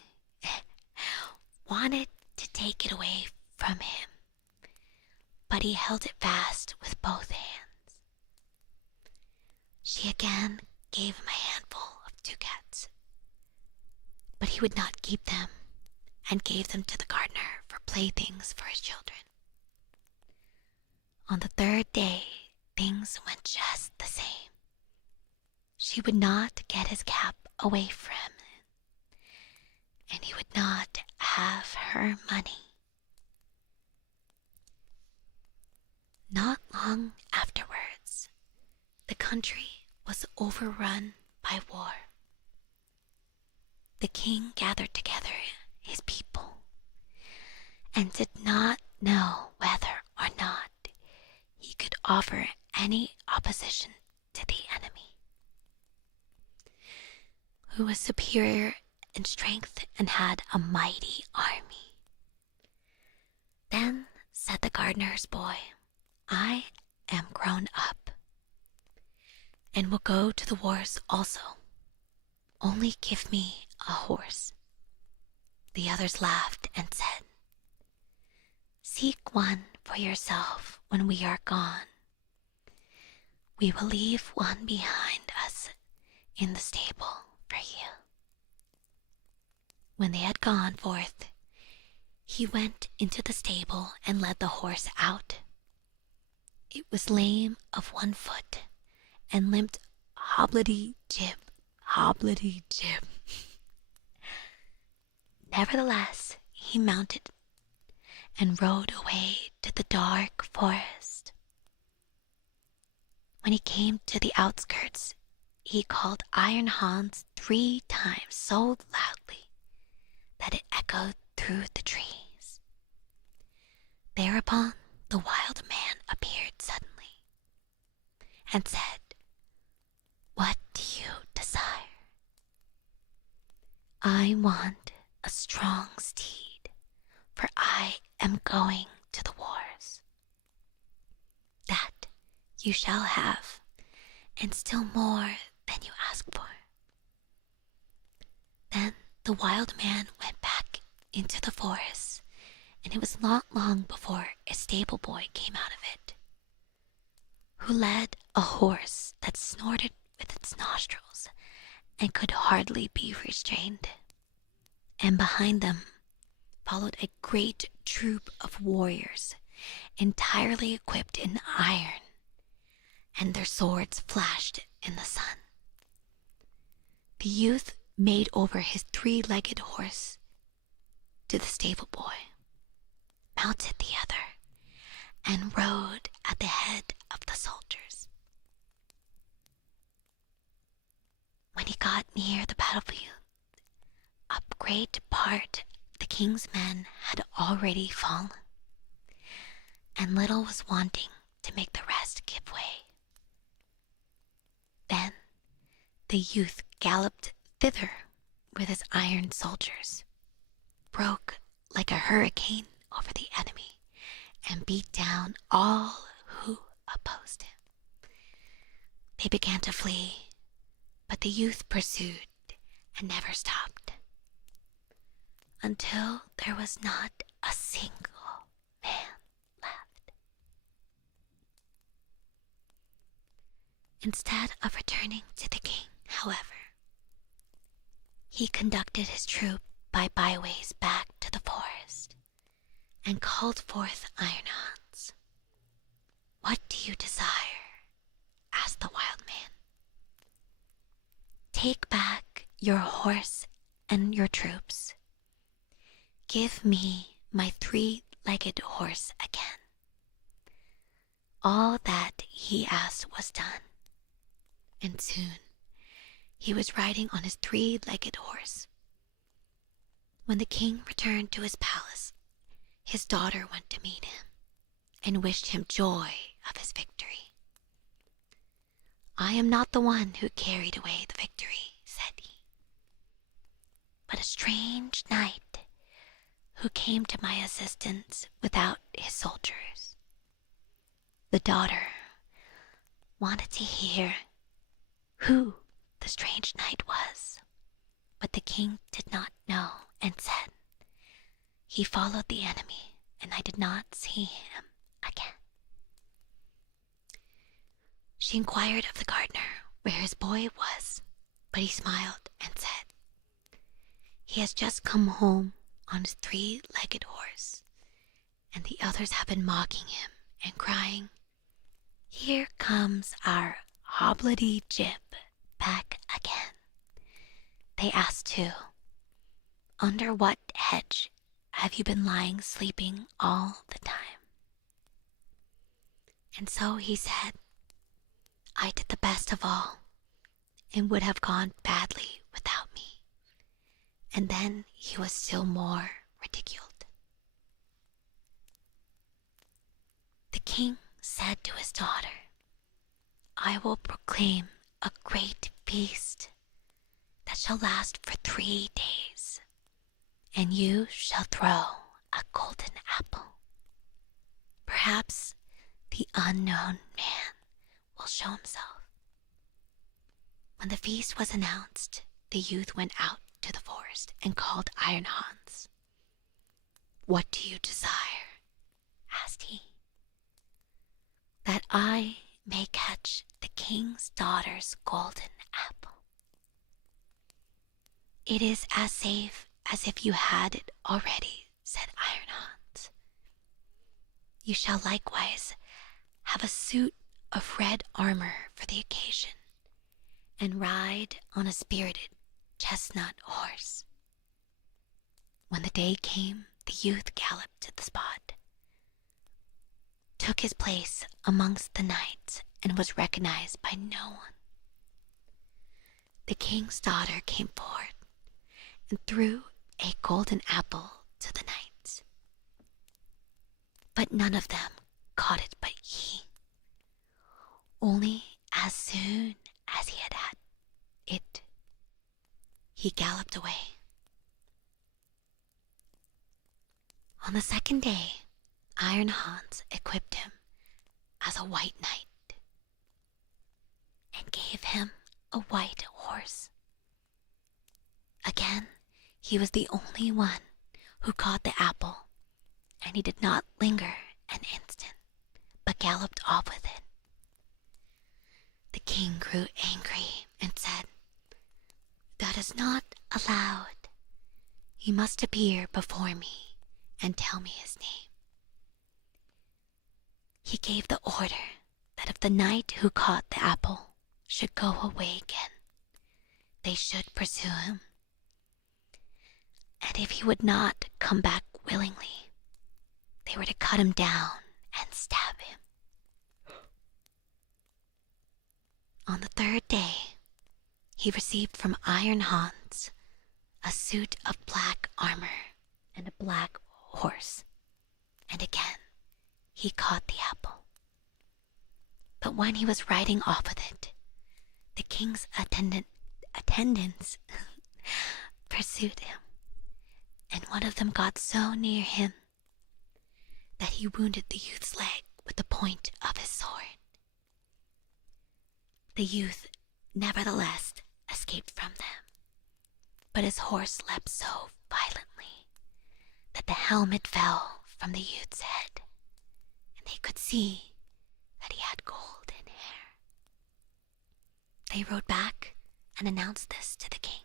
from him, but he held it fast with both hands. She again gave him a handful of ducats, but he would not keep them and gave them to the gardener for playthings for his children. On the third day, things went just the same. She would not get his cap away from him, and he would not have her money. Not long afterwards, the country was overrun by war. The king gathered together his people and did not know whether or not he could offer any opposition to the enemy. who was superior in strength and had a mighty army. Then said the gardener's boy, I am grown up, and will go to the wars also. Only give me a horse. The others laughed and said, Seek one for yourself when we are gone. We will leave one behind us in the stable for you. When they had gone forth, he went into the stable and led the horse out. It was lame of one foot and limped hobblety-jib, hobblety-jib. Nevertheless, he mounted and rode away to the dark forest. When he came to the outskirts, he called Iron Hans 3 times so loudly that it echoed through the trees. Thereupon the wild man appeared suddenly and said, What do you desire? I want a strong steed, for I am going to the wars. That you shall have, and still more than you ask for. Then the wild man went back into the forest, and it was not long before a stable boy came out of it, who led a horse that snorted with its nostrils and could hardly be restrained. And behind them followed a great troop of warriors, entirely equipped in iron, and their swords flashed in the sun. The youth made over his 3-legged horse to the stable boy, mounted the other, and rode at the head of the soldiers. When he got near the battlefield, a great part of the king's men had already fallen, and little was wanting to make the rest give way. Then the youth galloped thither with his iron soldiers, broke like a hurricane over the enemy, and beat down all who opposed him. They began to flee, but the youth pursued and never stopped, until there was not a single man left. Instead of returning to the king, however, he conducted his troop by byways back to the forest and called forth Iron Hans. What do you desire? Asked the wild man. Take back your horse and your troops. Give me my 3-legged horse again. All that he asked was done, and soon he was riding on his 3-legged horse. When the king returned to his palace, his daughter went to meet him and wished him joy of his victory. I am not the one who carried away the victory, said he, but a strange knight who came to my assistance without his soldiers. The daughter wanted to hear who the strange knight was, but the king did not know and said, He followed the enemy, and I did not see him again. She inquired of the gardener where his boy was, but he smiled and said, He has just come home on his 3-legged horse, and the others have been mocking him and crying, Here comes our hobblety-jib back again. They asked too, Under what hedge have you been lying sleeping all the time? And so he said, I did the best of all, and would have gone badly without me. And then he was still more ridiculed. The king said to his daughter, I will proclaim a great feast that shall last for 3 days, and you shall throw a golden apple. Perhaps the unknown man will show himself. When the feast was announced, the youth went out to the forest and called Iron Hans. "What do you desire?" asked he. "That I may catch the king's daughter's golden apple." "It is as safe as if you had it already," said Iron Hans. "You shall likewise have a suit of red armor for the occasion, and ride on a spirited chestnut horse." When the day came, the youth galloped to the spot, took his place amongst the knights, and was recognized by no one. The king's daughter came forward and threw a golden apple to the knights, but none of them caught it but he. Only as soon as he had had it, he galloped away. On the second day, Iron Hans equipped him as a white knight and gave him a white horse. Again, he was the only one who caught the apple, and he did not linger an instant, but galloped off with it. The king grew angry and said, "That is not allowed. He must appear before me and tell me his name." He gave the order that if the knight who caught the apple should go away again, they should pursue him, and if he would not come back willingly, they were to cut him down and stab him. On the third day, he received from Iron Hans a suit of black armor and a black horse, and again he caught the apple. But when he was riding off with it, the king's attendants pursued him, and one of them got so near him that he wounded the youth's leg with the point of his sword. The youth nevertheless escaped from them, but his horse leapt so violently that the helmet fell from the youth's head, and they could see that he had golden hair. They rode back and announced this to the king.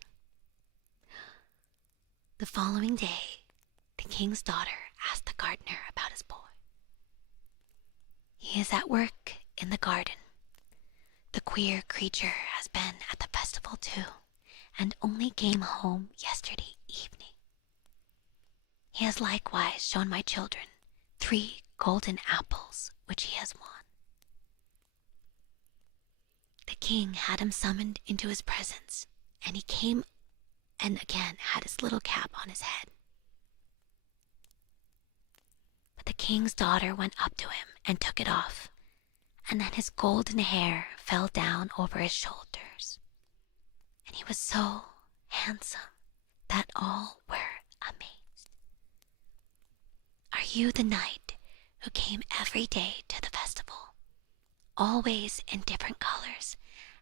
The following day, the king's daughter asked the gardener about his boy. "He is at work in the garden. The queer creature has been at the festival too, and only came home yesterday evening. He has likewise shown my children 3 golden apples which he has won." The king had him summoned into his presence, and he came and again had his little cap on his head. But the king's daughter went up to him and took it off, and then his golden hair fell down over his shoulders, and he was so handsome that all were amazed. "Are you the knight who came every day to the festival, always in different colors,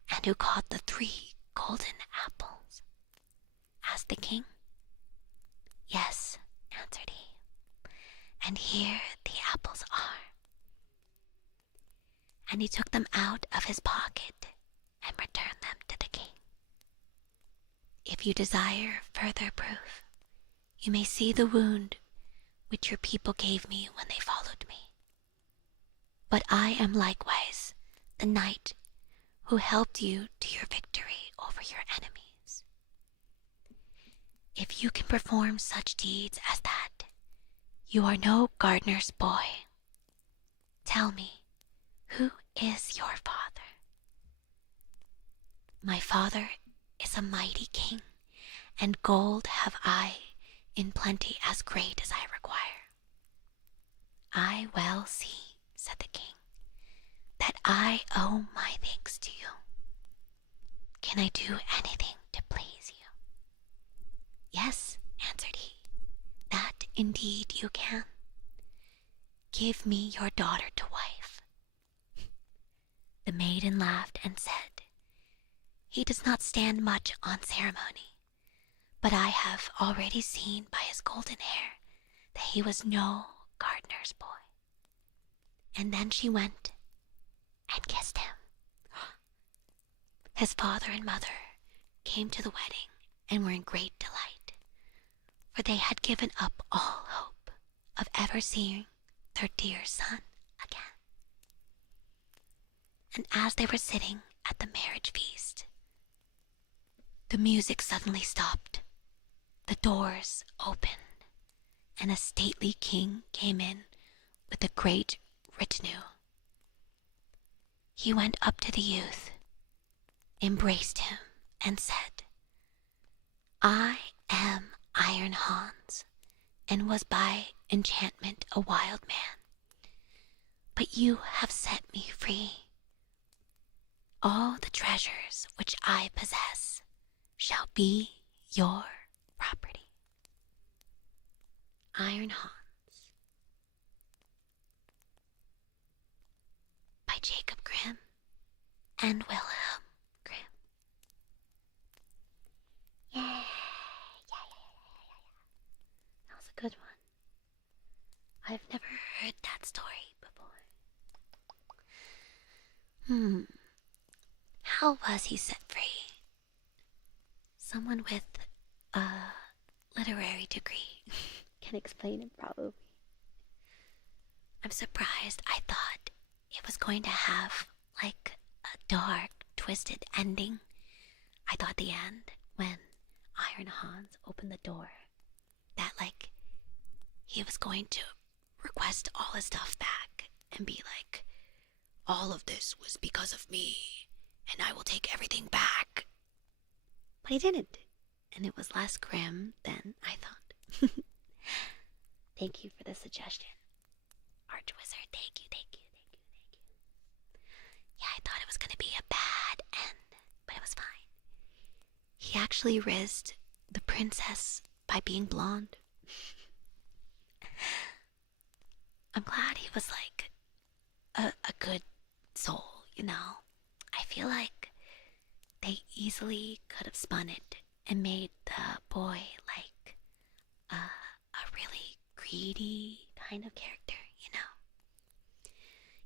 and who caught the 3 golden apples?" asked the king. "Yes," answered he, "and here the apples are." And he took them out of his pocket and returned them to the king. "If you desire further proof, you may see the wound which your people gave me when they followed me. But I am likewise the knight who helped you to your victory over your enemies. If you can perform such deeds as that, you are no gardener's boy. Tell me, who is your father?" "My father is a mighty king, and gold have I in plenty as great as I require." "I well see," said the king, "that I owe my thanks to you. Can I do anything to please you?" indeed you can. Give me your daughter to wife. The maiden laughed and said, He does not stand much on ceremony, but I have already seen by his golden hair that he was no gardener's boy. And then she went and kissed him. His father and mother came to the wedding and were in great delight, for they had given up all hope of ever seeing their dear son again. And as they were sitting at the marriage feast, the music suddenly stopped, the doors opened, and a stately king came in with a great retinue. He went up to the youth, embraced him, and said, I am Iron Hans, and was by enchantment a wild man. But you have set me free. All the treasures which I possess shall be your property. Iron Hans, by Jacob Grimm and Wilhelm Grimm. Yeah. That was a good one. I've never heard that story before. How was he set free? Someone with a literary degree can explain it probably. I'm surprised. I thought it was going to have like a dark, twisted ending. I thought the end, when Iron Hans opened the door, that like he was going to request all his stuff back and be like, all of this was because of me, and I will take everything back. But he didn't, and it was less grim than I thought. Thank you for the suggestion, Archwizard. Thank you. Yeah, I thought it was going to be a bad end, but it was fine. He actually rizzed the princess by being blonde. I'm glad he was like a good soul, you know? I feel like they easily could have spun it and made the boy like a really greedy kind of character, you know?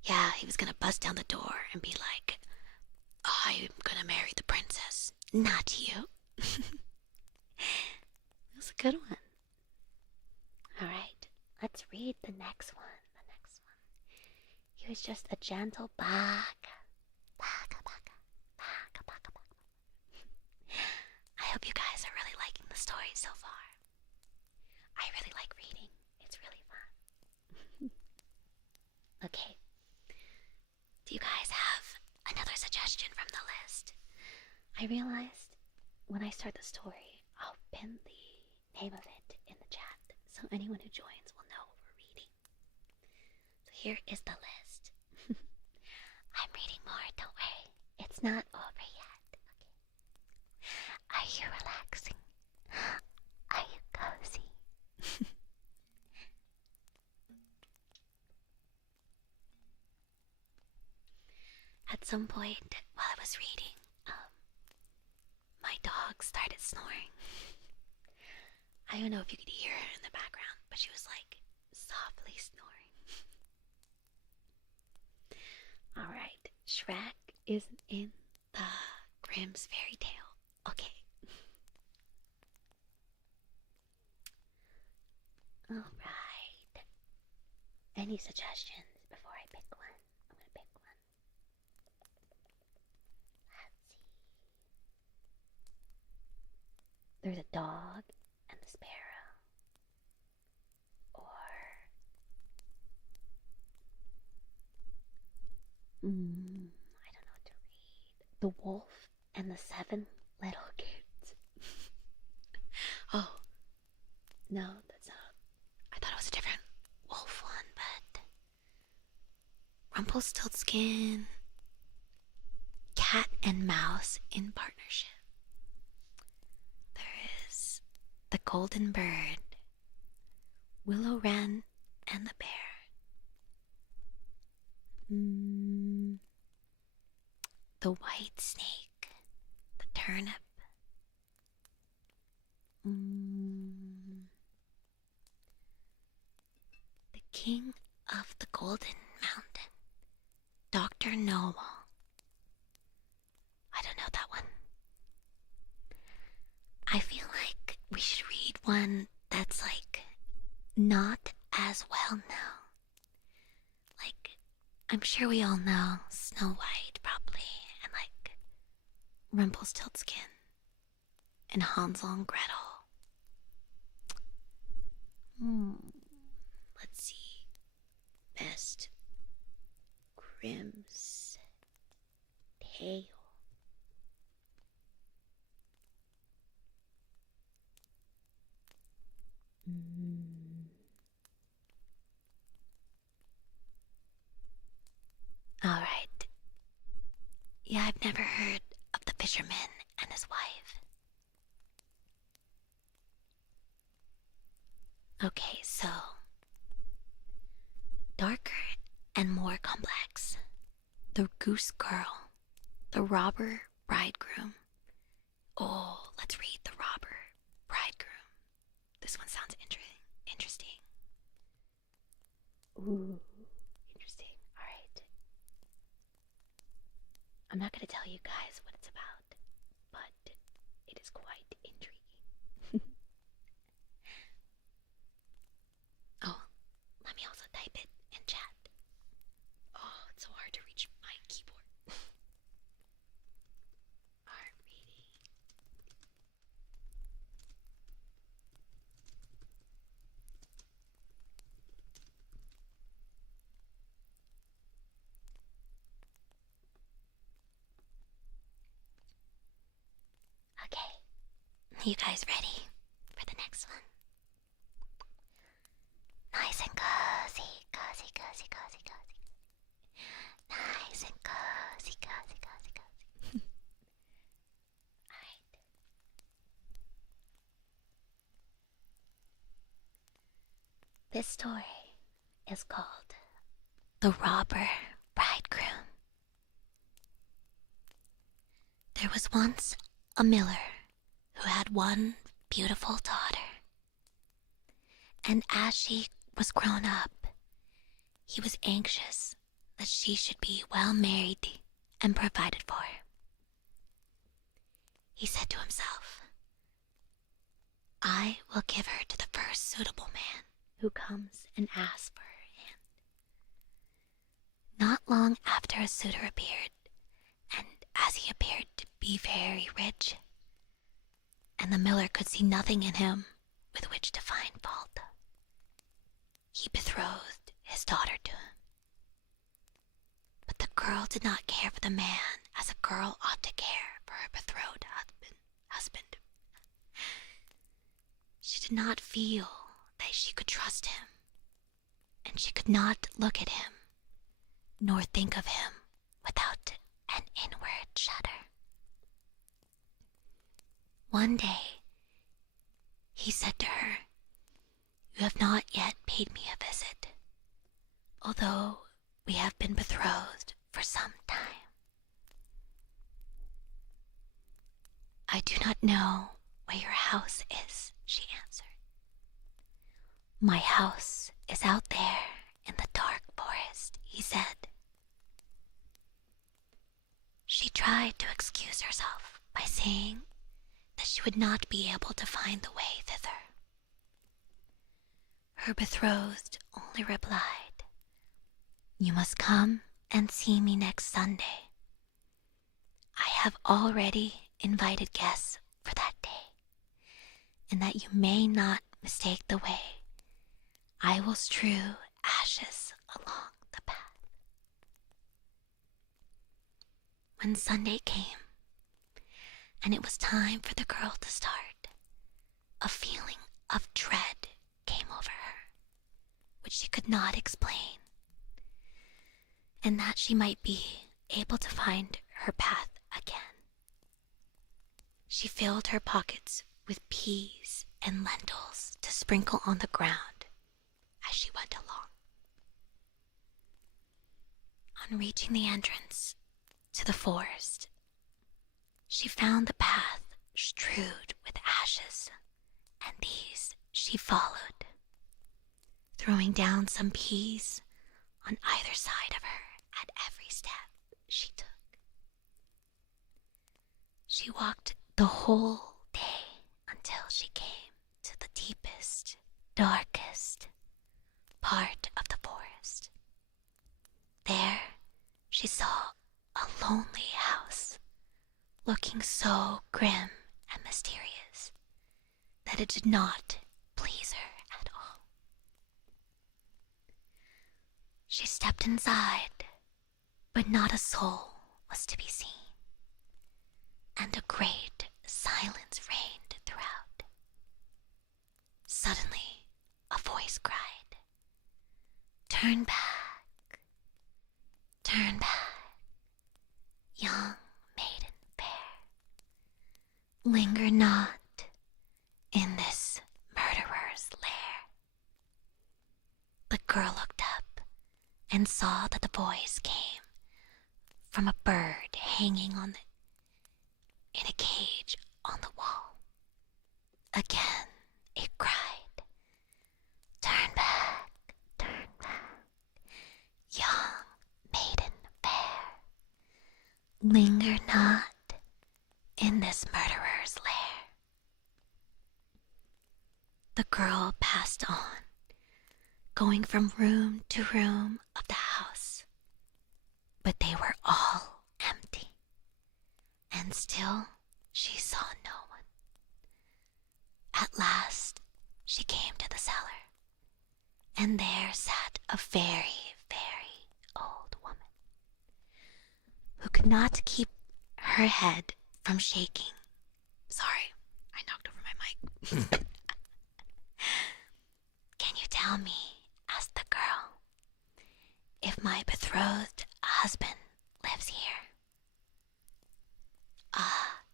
Yeah, he was gonna bust down the door and be like, I'm gonna marry the princess, not you. It was a good one. Alright, let's read the next one. He was just a gentle baka. I hope you guys are really liking the story so far. I really like reading. It's really fun. Okay. Do you guys have another suggestion from the list? I realized when I start the story, I'll pin the name of it in the chat so anyone who joins will know what we're reading. So here is the list. I'm reading more, don't worry. It's not over yet. Okay. Are you relaxing? Are you cozy? At some point while I was reading, my dog started snoring. I don't know if you could hear her in the background, but she was like softly snoring. Alright, Shrek is in the Grimm's fairy tale. Okay. Alright. Any suggestions before I pick one? I'm gonna pick one. Let's see. There's a dog and a sparrow. Or I don't know what to read. The Wolf and the 7 Little Kids. Oh, no, that's not. I thought it was a different wolf one, but Rumpelstiltskin, Cat and Mouse in partnership. There is the Golden Bird, Willow Wren and the bear. The white snake, the turnip. The king of the golden mountain, Dr. Knowall. I don't know that one. I feel like we should read one that's like not as well known. Like, I'm sure we all know Snow White probably, and like Rumpelstiltskin and Hansel and Gretel. Let's see. Best Grimm's Tale. Alright. Yeah, I've never heard of the fisherman and his wife. Okay, so darker and more complex. The goose girl, the robber bridegroom. Oh, let's read the robber bridegroom. This one sounds interesting. Ooh, interesting. All right. I'm not going to tell you guys what it's about, but it is quite intriguing. Oh, let me also type it in chat. Oh, it's so hard to reach my keyboard. Art reading. Okay, you guys ready for the next one? Nice and cozy. Nice and cozy. Alright. This story is called The Robber Bridegroom. There was once a miller who had one beautiful daughter. And as she was grown up, he was anxious that she should be well married and provided for. He said to himself, I will give her to the first suitable man who comes and asks for her hand. Not long after a suitor appeared, and as he appeared to be very rich, and the miller could see nothing in him with which to find fault, he betrothed his daughter to him. But the girl did not care for the man as a girl ought to care for her betrothed husband. She did not feel that she could trust him, and she could not look at him, nor think of him without an inward shudder. One day, he said to her, You have not yet paid me a visit, although we have been betrothed for some time. I do not know where your house is, she answered. My house is out there in the dark forest, he said. She tried to excuse herself by saying that she would not be able to find the way thither. Her betrothed only replied, You must come and see me next Sunday. I have already invited guests for that day, and that you may not mistake the way, I will strew ashes along the path. When Sunday came, and it was time for the girl to start, a feeling of dread came over her, which she could not explain, and that she might be able to find her path again. She filled her pockets with peas and lentils to sprinkle on the ground, as she went along. On reaching the entrance to the forest, she found the path strewed with ashes, and these she followed, throwing down some peas on either side of her at every step she took. She walked the whole day until she came to the deepest, darkest part of the forest. There she saw a lonely house, looking so grim and mysterious that it did not please her at all. She stepped inside, but not a soul was to be seen, and a great silence reigned throughout. Suddenly, a voice cried, "Turn back, turn back, young maiden fair. Linger not in this murderer's lair." The girl looked up and saw that the voice came from a bird hanging in a cage on the wall. Again it cried, "Turn back, young maiden fair. Linger not in this murderer's lair." The girl passed on, going from room to room of the house, but they were all empty, and still she saw no one. At last she came to the cellar, and there sat a very, very old woman, who could not keep her head from shaking. Sorry, I knocked over my mic. "Can you tell me," asked the girl, "if my betrothed husband lives here?" "Ah,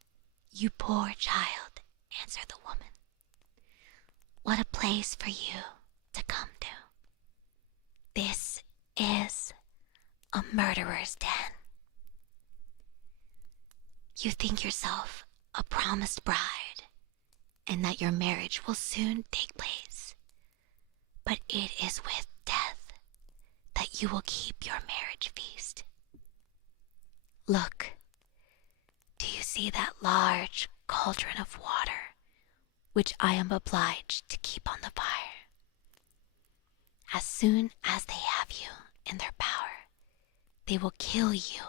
you poor child," answered the woman. "What a place for you to come to. This is a murderer's den. You think yourself a promised bride, and that your marriage will soon take place, but it is with death that you will keep your marriage feast. Look, do you see that large cauldron of water which I am obliged to keep on the fire? As soon as they have you in their power, they will kill you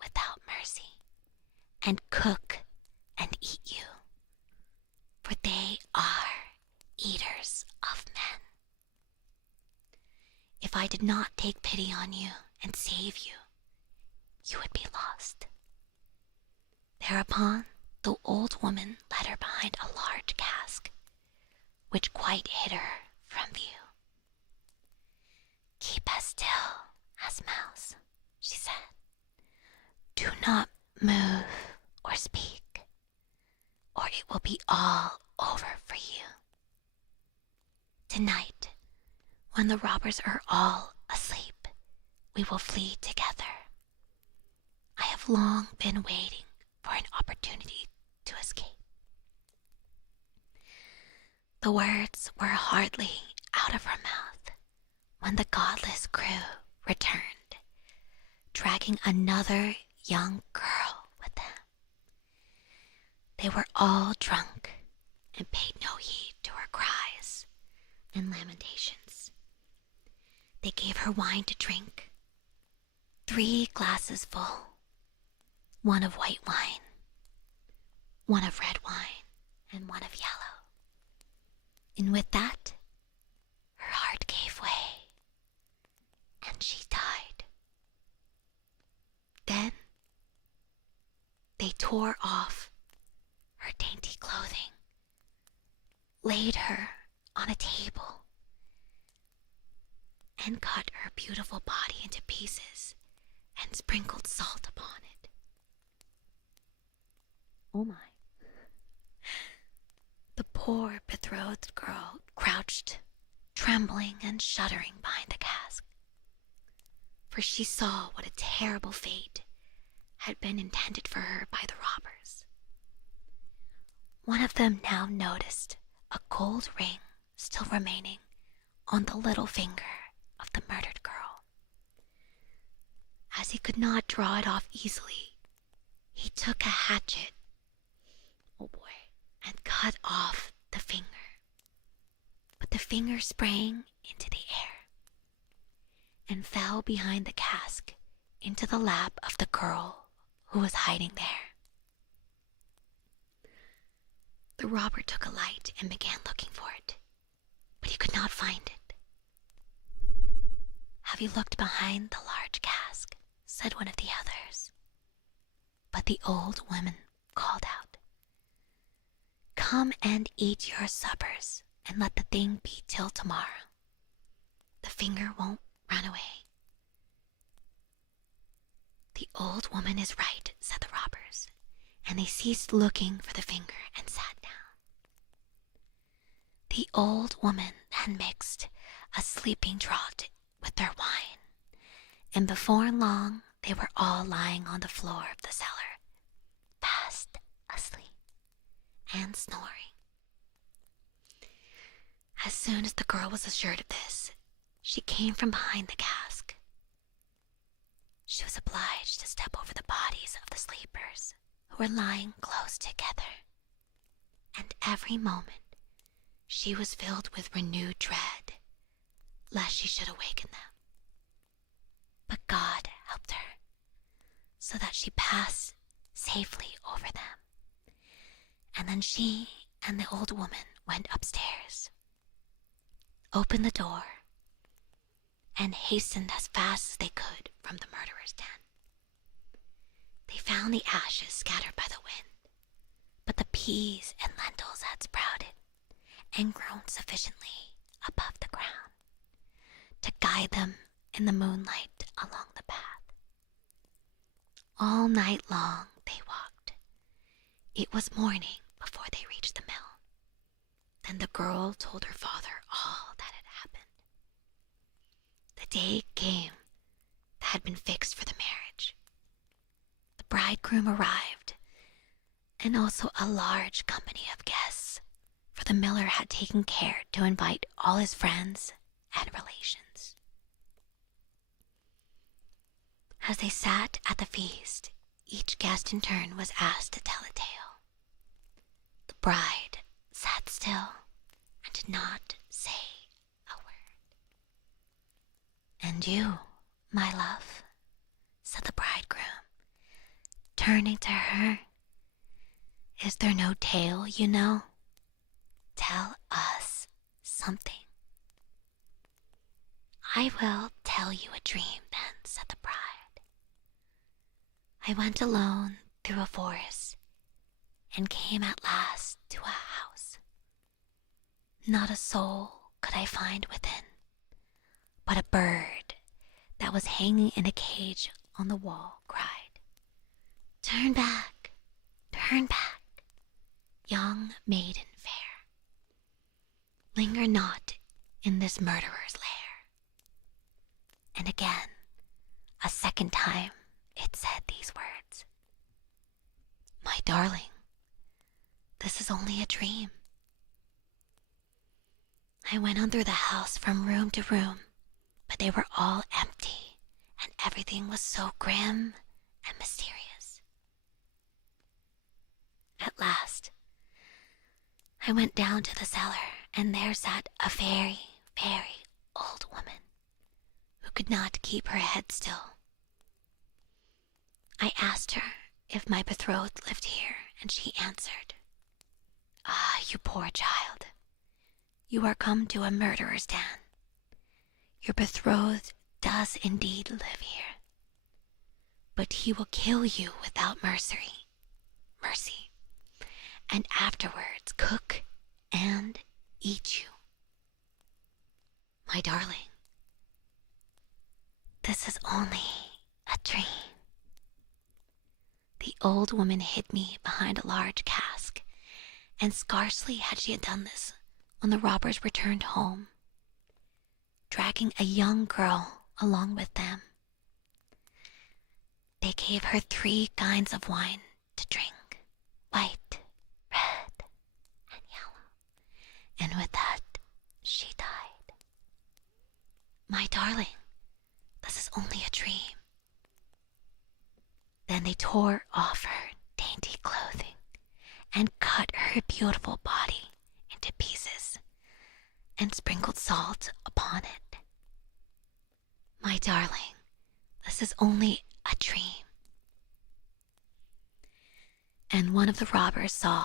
without mercy, and cook and eat you, for they are eaters of men. If I did not take pity on you and save you, you would be lost." Thereupon the old woman led her behind a large cask, which quite hid her from view. "Keep as still as mouse," she said. "Do not move or speak, or it will be all over for you. Tonight, when the robbers are all asleep, we will flee together. I have long been waiting for an opportunity to escape." The words were hardly out of her mouth when the godless crew returned, dragging another young girl with them. They were all drunk and paid no heed to her cries and lamentations. They gave her wine to drink, 3 glasses full, 1 of white wine, 1 of red wine, and 1 of yellow. And with that, her heart gave way, and she died. Then they tore off her dainty clothing, laid her on a table, and cut her beautiful body into pieces and sprinkled salt upon it. Oh my. The poor betrothed girl crouched, trembling and shuddering behind the cask, for she saw what a terrible fate had been intended for her by the robbers. One of them now noticed a gold ring still remaining on the little finger of the murdered girl. As he could not draw it off easily, he took a hatchet, and cut off the finger. But the finger sprang into the air and fell behind the cask into the lap of the girl who was hiding there. The robber took a light and began looking for it, but he could not find it. "Have you looked behind the large cask?" said one of the others. But the old woman called out, "Come and eat your suppers, and let the thing be till tomorrow. The finger won't run away." "The old woman is right," said the robbers, and they ceased looking for the finger and sat down. The old woman had mixed a sleeping draught with their wine, and before long they were all lying on the floor of the cellar, fast asleep and snoring. As soon as the girl was assured of this, she came from behind the cask. She was obliged to step over the bodies of the sleepers who were lying close together, and every moment she was filled with renewed dread lest she should awaken them. But God helped her, so that she passed safely over them, and then she and the old woman went upstairs, opened the door, and hastened as fast as they could from the murderer's den. They found the ashes scattered by the wind, but the peas and lentils had sprouted and grown sufficiently above the ground to guide them in the moonlight along the path. All night long they walked. It was morning before they reached the mill. Then the girl told her father all that had happened. The day came that had been fixed for the marriage. The bridegroom arrived, and also a large company of guests, for the miller had taken care to invite all his friends and relations. As they sat at the feast, each guest in turn was asked to tell a tale. The bride sat still and did not say a word. "And you, my love," said the bridegroom, turning to her, "is there no tale you know? Tell us something." "I will tell you a dream then," said the bride. "I went alone through a forest and came at last to a house. Not a soul could I find within, but a bird that was hanging in a cage on the wall cried, 'Turn back, turn back, young maiden fair. Linger not in this murderer's lair.' And again, a second time, it said these words, 'My darling, this is only a dream.' I went on through the house from room to room, but they were all empty, and everything was so grim and mysterious. At last, I went down to the cellar, and there sat a very, very old woman who could not keep her head still. I asked her if my betrothed lived here, and she answered, 'Ah, you poor child, you are come to a murderer's den. Your betrothed does indeed live here, but he will kill you without mercy, and afterwards cook and eat you. My darling, this is only a dream.' The old woman hid me behind a large cask, and scarcely had she done this when the robbers returned home. dragging a young girl along with them. They gave her 3 kinds of wine to drink: white, red, and yellow. And with that, she died. My darling, this is only a dream. Then they tore off her dainty clothing and cut her beautiful body into pieces and sprinkled salt upon it. My darling, this is only a dream. And one of the robbers saw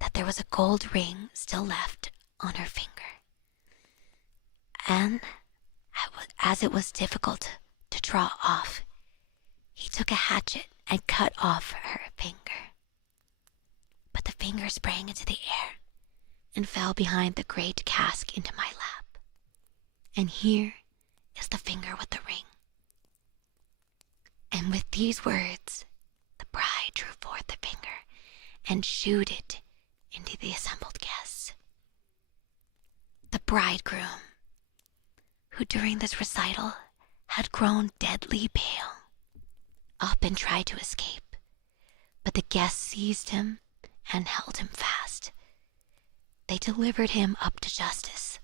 that there was a gold ring still left on her finger. And as it was difficult to draw off, he took a hatchet and cut off her finger. But the finger sprang into the air and fell behind the great cask into my lap. And here is the finger with the ring. And with these words, the bride drew forth the finger and shooed it into the assembled guests. The bridegroom, who during this recital had grown deadly pale, up and tried to escape, but the guests seized him and held him fast. They delivered him up to justice,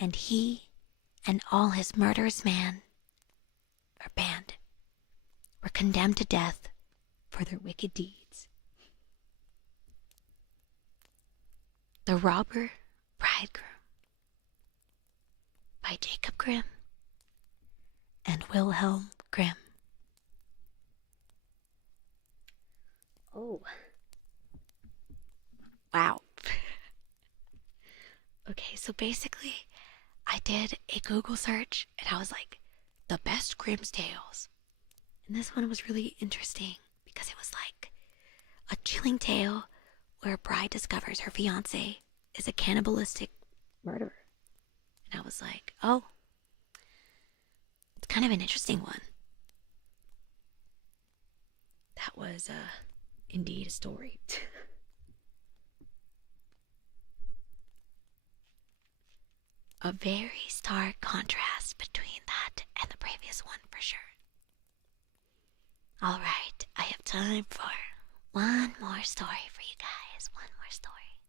and he and all his murderous band were condemned to death for their wicked deeds. The Robber Bridegroom by Jacob Grimm and Wilhelm Grimm. Oh. Wow. Okay, so basically, I did a Google search and I was like, the best Grimm's tales. And this one was really interesting because it was like a chilling tale where a bride discovers her fiancé is a cannibalistic murderer. And I was like, oh, it's kind of an interesting one. That was indeed a story. A very stark contrast between that and the previous one for sure. Alright, I have time for one more story for you guys. One more story.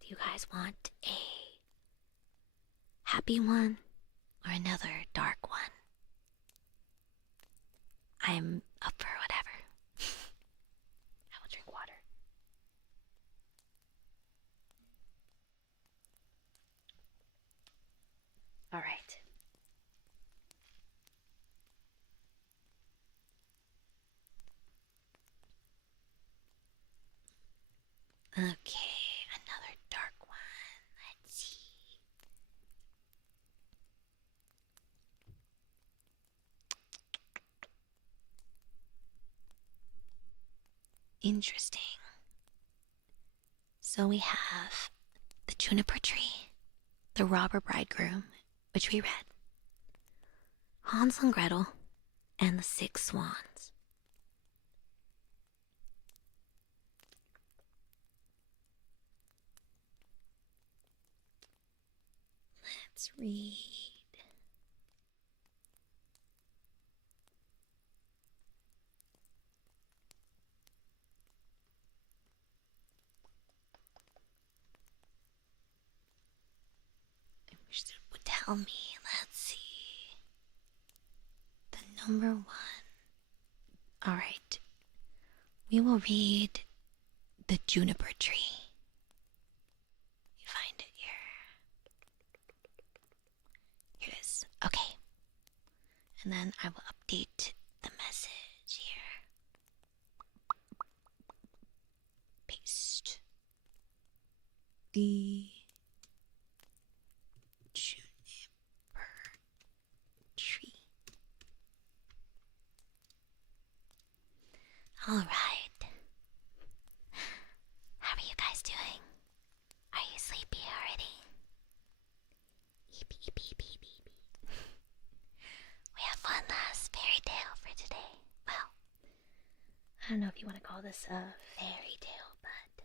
Do you guys want a happy one or another dark one? I'm up for whatever. I will drink water. All right. Okay, another dark one. Let's see. Interesting. So we have the Juniper tree, the robber bridegroom, which we read, Hans and Gretel, and the 6 swans. Let's read. I wish it would tell me. Let's see. The number 1. Alright. We will read the Juniper tree. You find it here. Here it is. Okay. And then I will update the message here. Paste. The Juniper tree. Alright. How are you guys doing? Are you sleepy already? Eep, eep, eep, eep, eep. We have one last fairy tale for today. Well, I don't know if you want to call this a fairy tale, but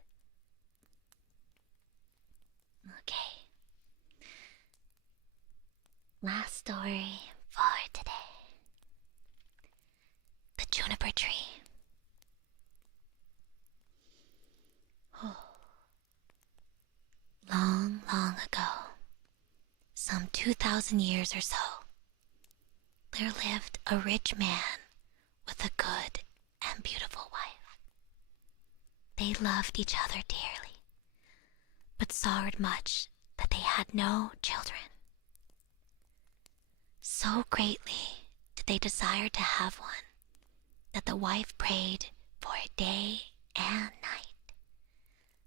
Last story for today. The Juniper Tree. Long, long ago, some 2,000 years or so, there lived a rich man with a good and beautiful wife. They loved each other dearly, but sorrowed much that they had no children. So greatly did they desire to have one, that the wife prayed for it day and night,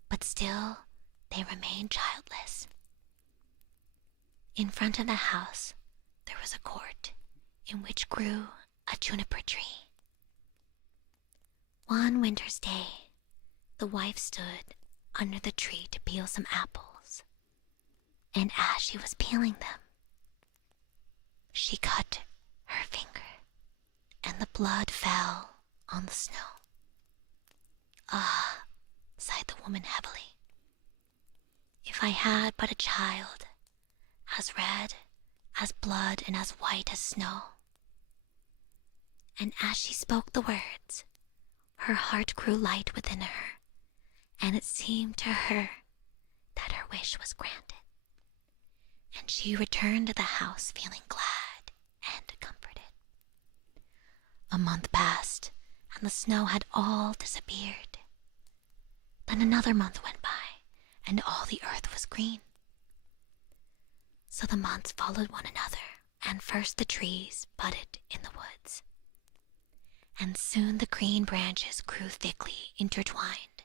but still they remained childless. In front of the house there was a court in which grew a juniper tree. One winter's day, the wife stood under the tree to peel some apples, and as she was peeling them, she cut her finger, and the blood fell on the snow. Ah, sighed the woman heavily. If I had but a child, as red as blood and as white as snow. And as she spoke the words, her heart grew light within her, and it seemed to her that her wish was granted. And she returned to the house feeling glad and comforted. A month passed, and the snow had all disappeared. Then another month went by, and all the earth was green. So the months followed one another, and first the trees budded in the woods. And soon the green branches grew thickly intertwined,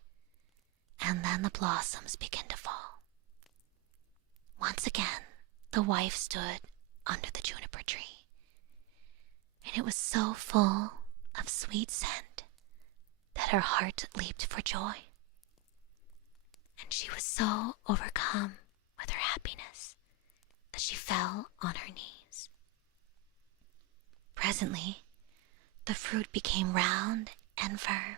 and then the blossoms began to fall. Once again, the wife stood under the juniper tree, and it was so full of sweet scent that her heart leaped for joy. And she was so overcome with her happiness that she fell on her knees. Presently, the fruit became round and firm,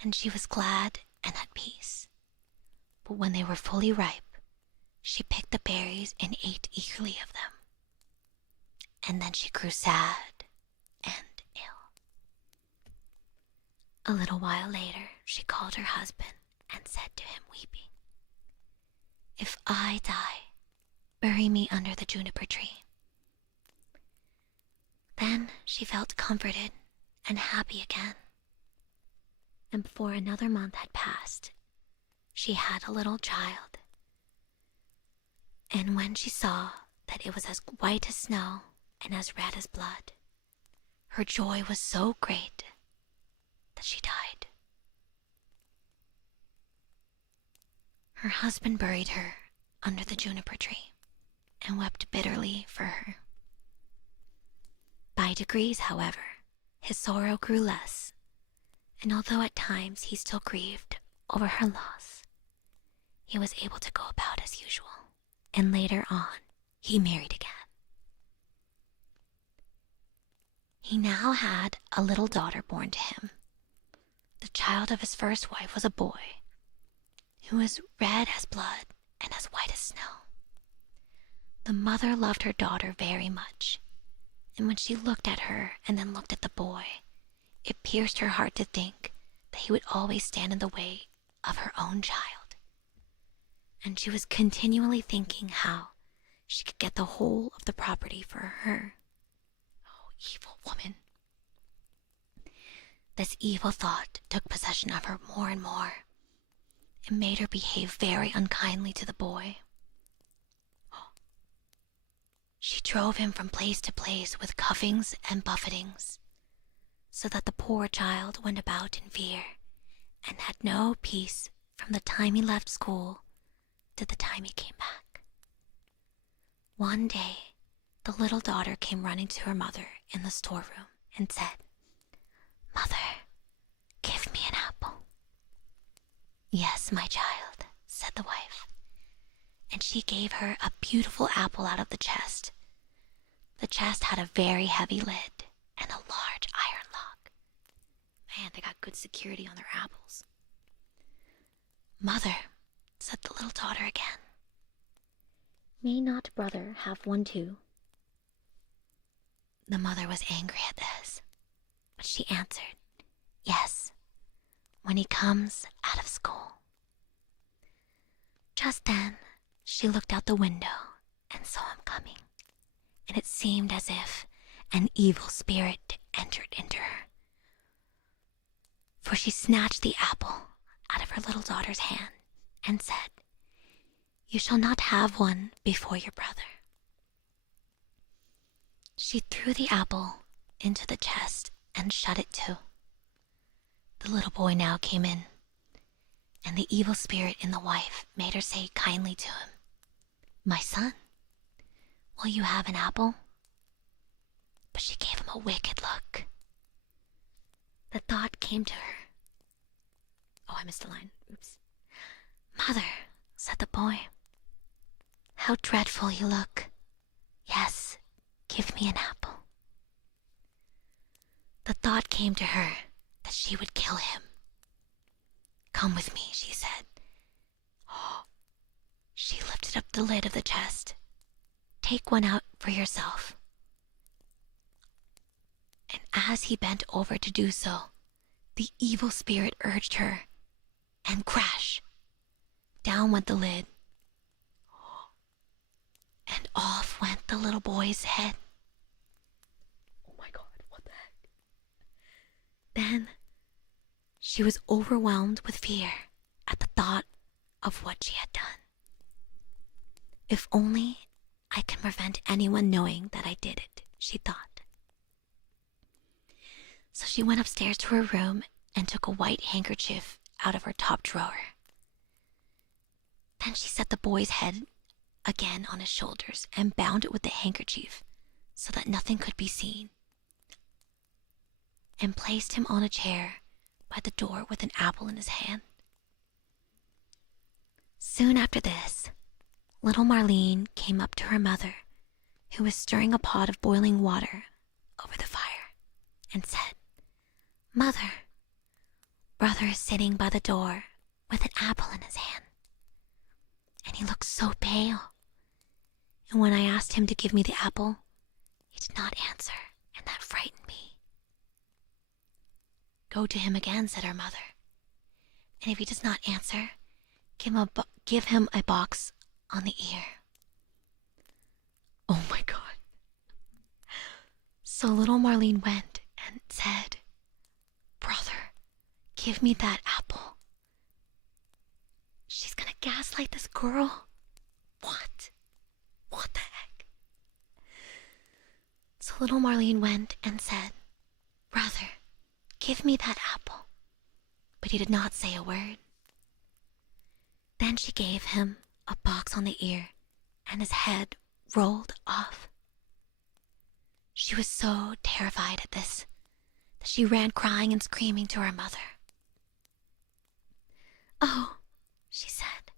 and she was glad and at peace. But when they were fully ripe, she picked the berries and ate eagerly of them. And then she grew sad and ill. A little while later, she called her husband and said to him, weeping, "If I die, bury me under the juniper tree." Then she felt comforted and happy again. And before another month had passed, she had a little child. And when she saw that it was as white as snow and as red as blood, her joy was so great that she died. Her husband buried her under the juniper tree and wept bitterly for her. By degrees, however, his sorrow grew less, and although at times he still grieved over her loss, he was able to go about as usual, and later on he married again. He now had a little daughter born to him. The child of his first wife was a boy, who was red as blood and as white as snow. The mother loved her daughter very much, and when she looked at her and then looked at the boy, it pierced her heart to think that he would always stand in the way of her own child. And she was continually thinking how she could get the whole of the property for her. Oh, evil woman. This evil thought took possession of her more and more. It made her behave very unkindly to the boy. She drove him from place to place with cuffings and buffetings, so that the poor child went about in fear and had no peace from the time he left school to the time he came back. One day, the little daughter came running to her mother in the storeroom and said, "Mother, give me an apple." "Yes, my child," said the wife, and she gave her a beautiful apple out of the chest. The chest had a very heavy lid and a large iron lock. Man, they got good security on their apples. "Mother," said the little daughter again, May not brother have one too? The mother was angry at this, but she answered, yes, when he comes out of school. Just then, she looked out the window and saw him coming, and it seemed as if an evil spirit entered into her. For she snatched the apple out of her little daughter's hand and said, you shall not have one before your brother. She threw the apple into the chest and shut it too. The little boy now came in, and the evil spirit in the wife made her say kindly to him, my son, will you have an apple? But she gave him a wicked look. The thought came to her. Oh, I missed a line. Oops. Mother, said the boy, how dreadful you look. Yes, give me an apple. The thought came to her that she would kill him. Come with me, she said. Oh, she lifted up the lid of the chest. Take one out for yourself. And as he bent over to do so, the evil spirit urged her, and crash! Down went the lid, and off went the little boy's head. Oh my God, what the heck? Then she was overwhelmed with fear at the thought of what she had done. If only I can prevent anyone knowing that I did it, she thought. So she went upstairs to her room and took a white handkerchief out of her top drawer. Then she set the boy's head again on his shoulders and bound it with the handkerchief so that nothing could be seen, and placed him on a chair by the door with an apple in his hand. Soon after this, little Marlene came up to her mother, who was stirring a pot of boiling water over the fire, and said, Mother, brother is sitting by the door with an apple in his hand, and he looks so pale. And when I asked him to give me the apple, he did not answer, and that frightened me. Go to him again, said her mother, and if he does not answer, give him a box on the ear. Oh my God. So little Marlene went and said, Brother, give me that apple. She's gonna gaslight this girl? What? What the heck? So little Marlene went and said, Brother, give me that apple. But he did not say a word. Then she gave him a box on the ear, and his head rolled off. She was so terrified at this that she ran crying and screaming to her mother. Oh, she said,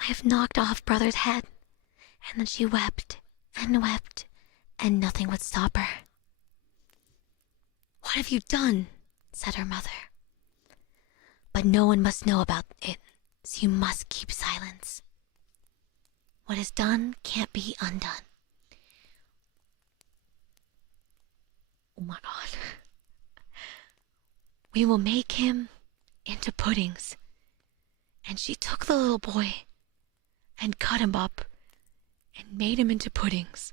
I have knocked off brother's head. And then she wept, and nothing would stop her. What have you done? Said her mother. But no one must know about it, so you must keep silence. What is done can't be undone. Oh my God. We will make him into puddings. And she took the little boy and cut him up and made him into puddings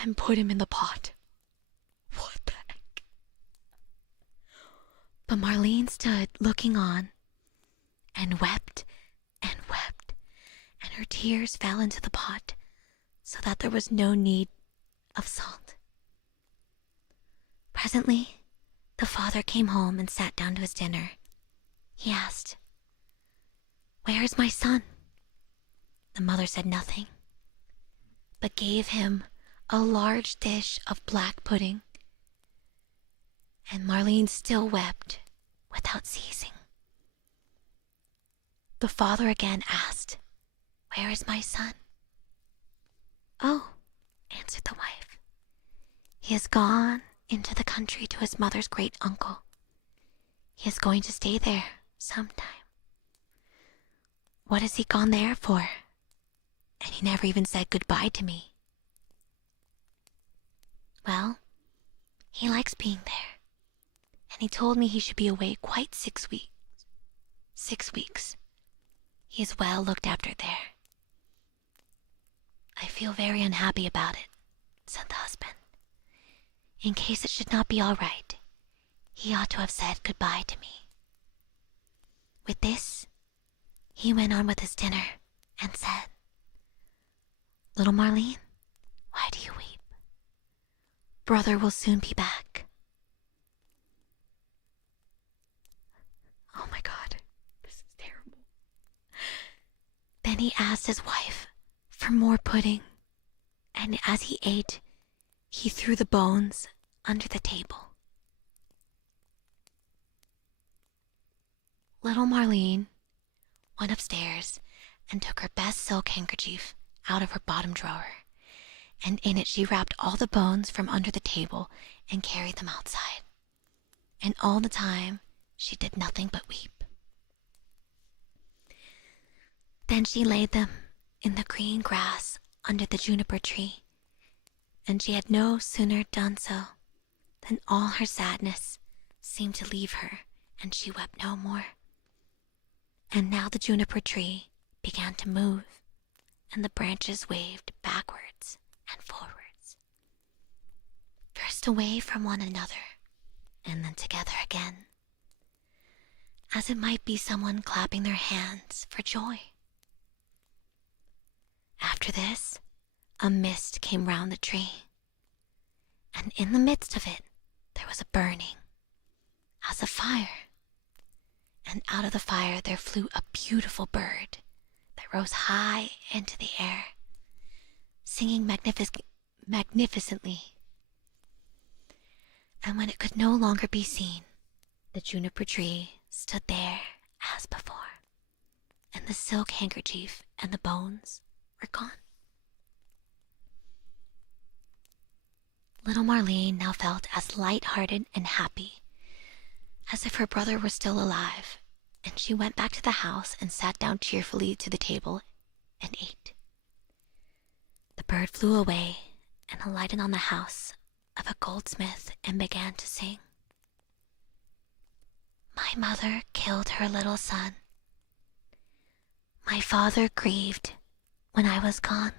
and put him in the pot. What the heck? But Marlene stood looking on and wept, and her tears fell into the pot so that there was no need of salt. Presently, the father came home and sat down to his dinner. He asked, Where is my son? The mother said nothing, but gave him a large dish of black pudding. And Marlene still wept without ceasing. The father again asked, Where is my son? Oh, answered the wife, he has gone into the country to his mother's great uncle. He is going to stay there sometime. What has he gone there for? and he never even said goodbye to me. Well, he likes being there, and he told me he should be away quite 6 weeks. 6 weeks. He is well looked after there. I feel very unhappy about it, said the husband. In case it should not be all right, he ought to have said goodbye to me. With this, he went on with his dinner and said, Little Marlene, why do you weep? Brother will soon be back. Oh my God, this is terrible. Then he asked his wife for more pudding, and as he ate, he threw the bones under the table. Little Marlene went upstairs and took her best silk handkerchief out of her bottom drawer, and in it she wrapped all the bones from under the table and carried them outside. And all the time, she did nothing but weep. Then she laid them in the green grass under the juniper tree, and she had no sooner done so than all her sadness seemed to leave her, and she wept no more. And now the juniper tree began to move, and the branches waved backwards and forwards, first away from one another, and then together again, as it might be someone clapping their hands for joy. After this, a mist came round the tree, and in the midst of it there was a burning, as of fire, and out of the fire there flew a beautiful bird that rose high into the air, singing magnificently. And when it could no longer be seen, the juniper tree stood there as before, and the silk handkerchief and the bones were gone. Little Marlene now felt as light-hearted and happy as if her brother were still alive, and she went back to the house and sat down cheerfully to the table and ate. The bird flew away and alighted on the house of a goldsmith and began to sing. My mother killed her little son. My father grieved when I was gone.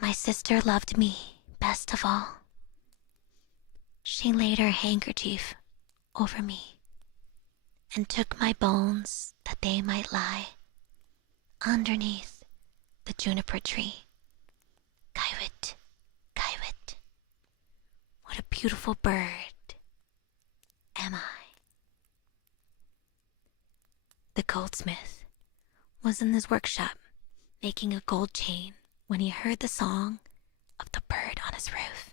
My sister loved me best of all. She laid her handkerchief over me and took my bones that they might lie underneath the juniper tree. Kaiwit, Kaiwit, what a beautiful bird am I. The goldsmith was in his workshop making a gold chain when he heard the song of the bird on his roof.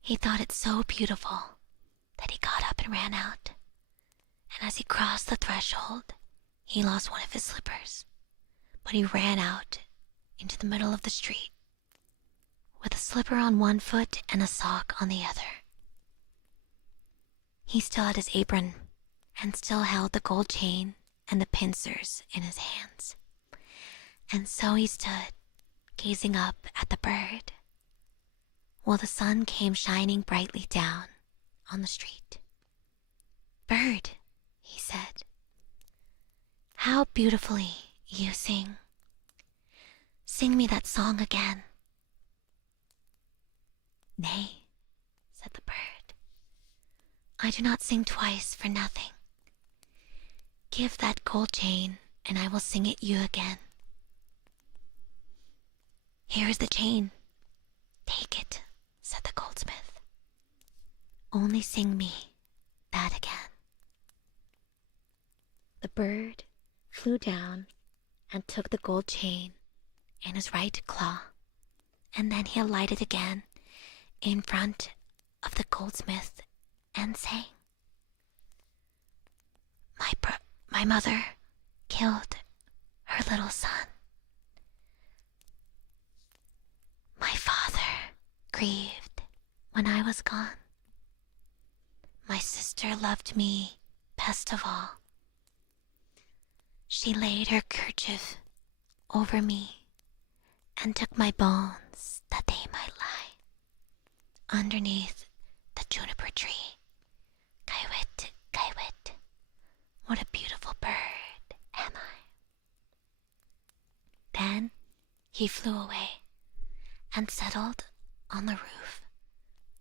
He thought it so beautiful that he got up and ran out, and as he crossed the threshold, he lost one of his slippers, but he ran out into the middle of the street with a slipper on one foot and a sock on the other. He still had his apron and still held the gold chain and the pincers in his hands, and so he stood gazing up at the bird while the sun came shining brightly down on the street. Bird, he said, how beautifully you sing. Sing me that song again. Nay, said the bird, I do not sing twice for nothing. Give that gold chain, and I will sing it you again. Here is the chain. Take it, said the goldsmith. Only sing me that again. The bird flew down and took the gold chain in his right claw, and then he alighted again in front of the goldsmith and sang. My mother killed her little son. My father grieved when I was gone. My sister loved me best of all. She laid her kerchief over me and took my bones that they might lie underneath the juniper tree. Kaiwit, Kaiwit, what a beautiful bird am I. Then he flew away and settled on the roof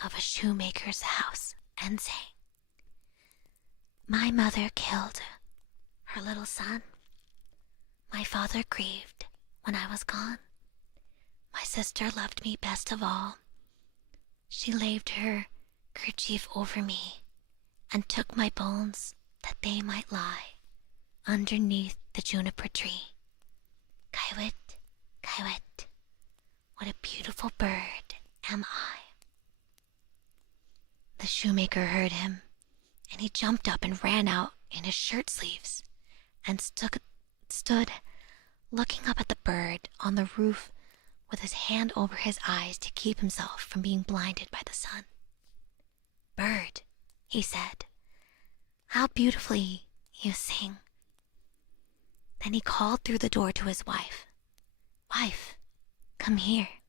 of a shoemaker's house and sang, "My mother killed her little son. My father grieved when I was gone. My sister loved me best of all. She laved her kerchief over me and took my bones that they might lie underneath the juniper tree. Kaiwit, Kaiwit, what a beautiful bird am I." The shoemaker heard him, and he jumped up and ran out in his shirt sleeves and stood looking up at the bird on the roof with his hand over his eyes to keep himself from being blinded by the sun. "Bird," he said, "how beautifully you sing." Then he called through the door to his wife, "Wife, come here.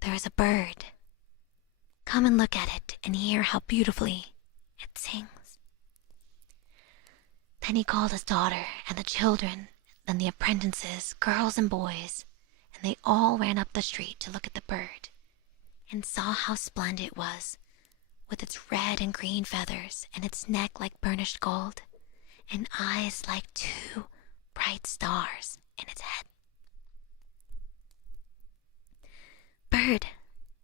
There is a bird. Come and look at it and hear how beautifully it sings." Then he called his daughter and the children, then the apprentices, girls and boys, and they all ran up the street to look at the bird and saw how splendid it was, with its red and green feathers and its neck like burnished gold and eyes like two bright stars in its head. "Bird,"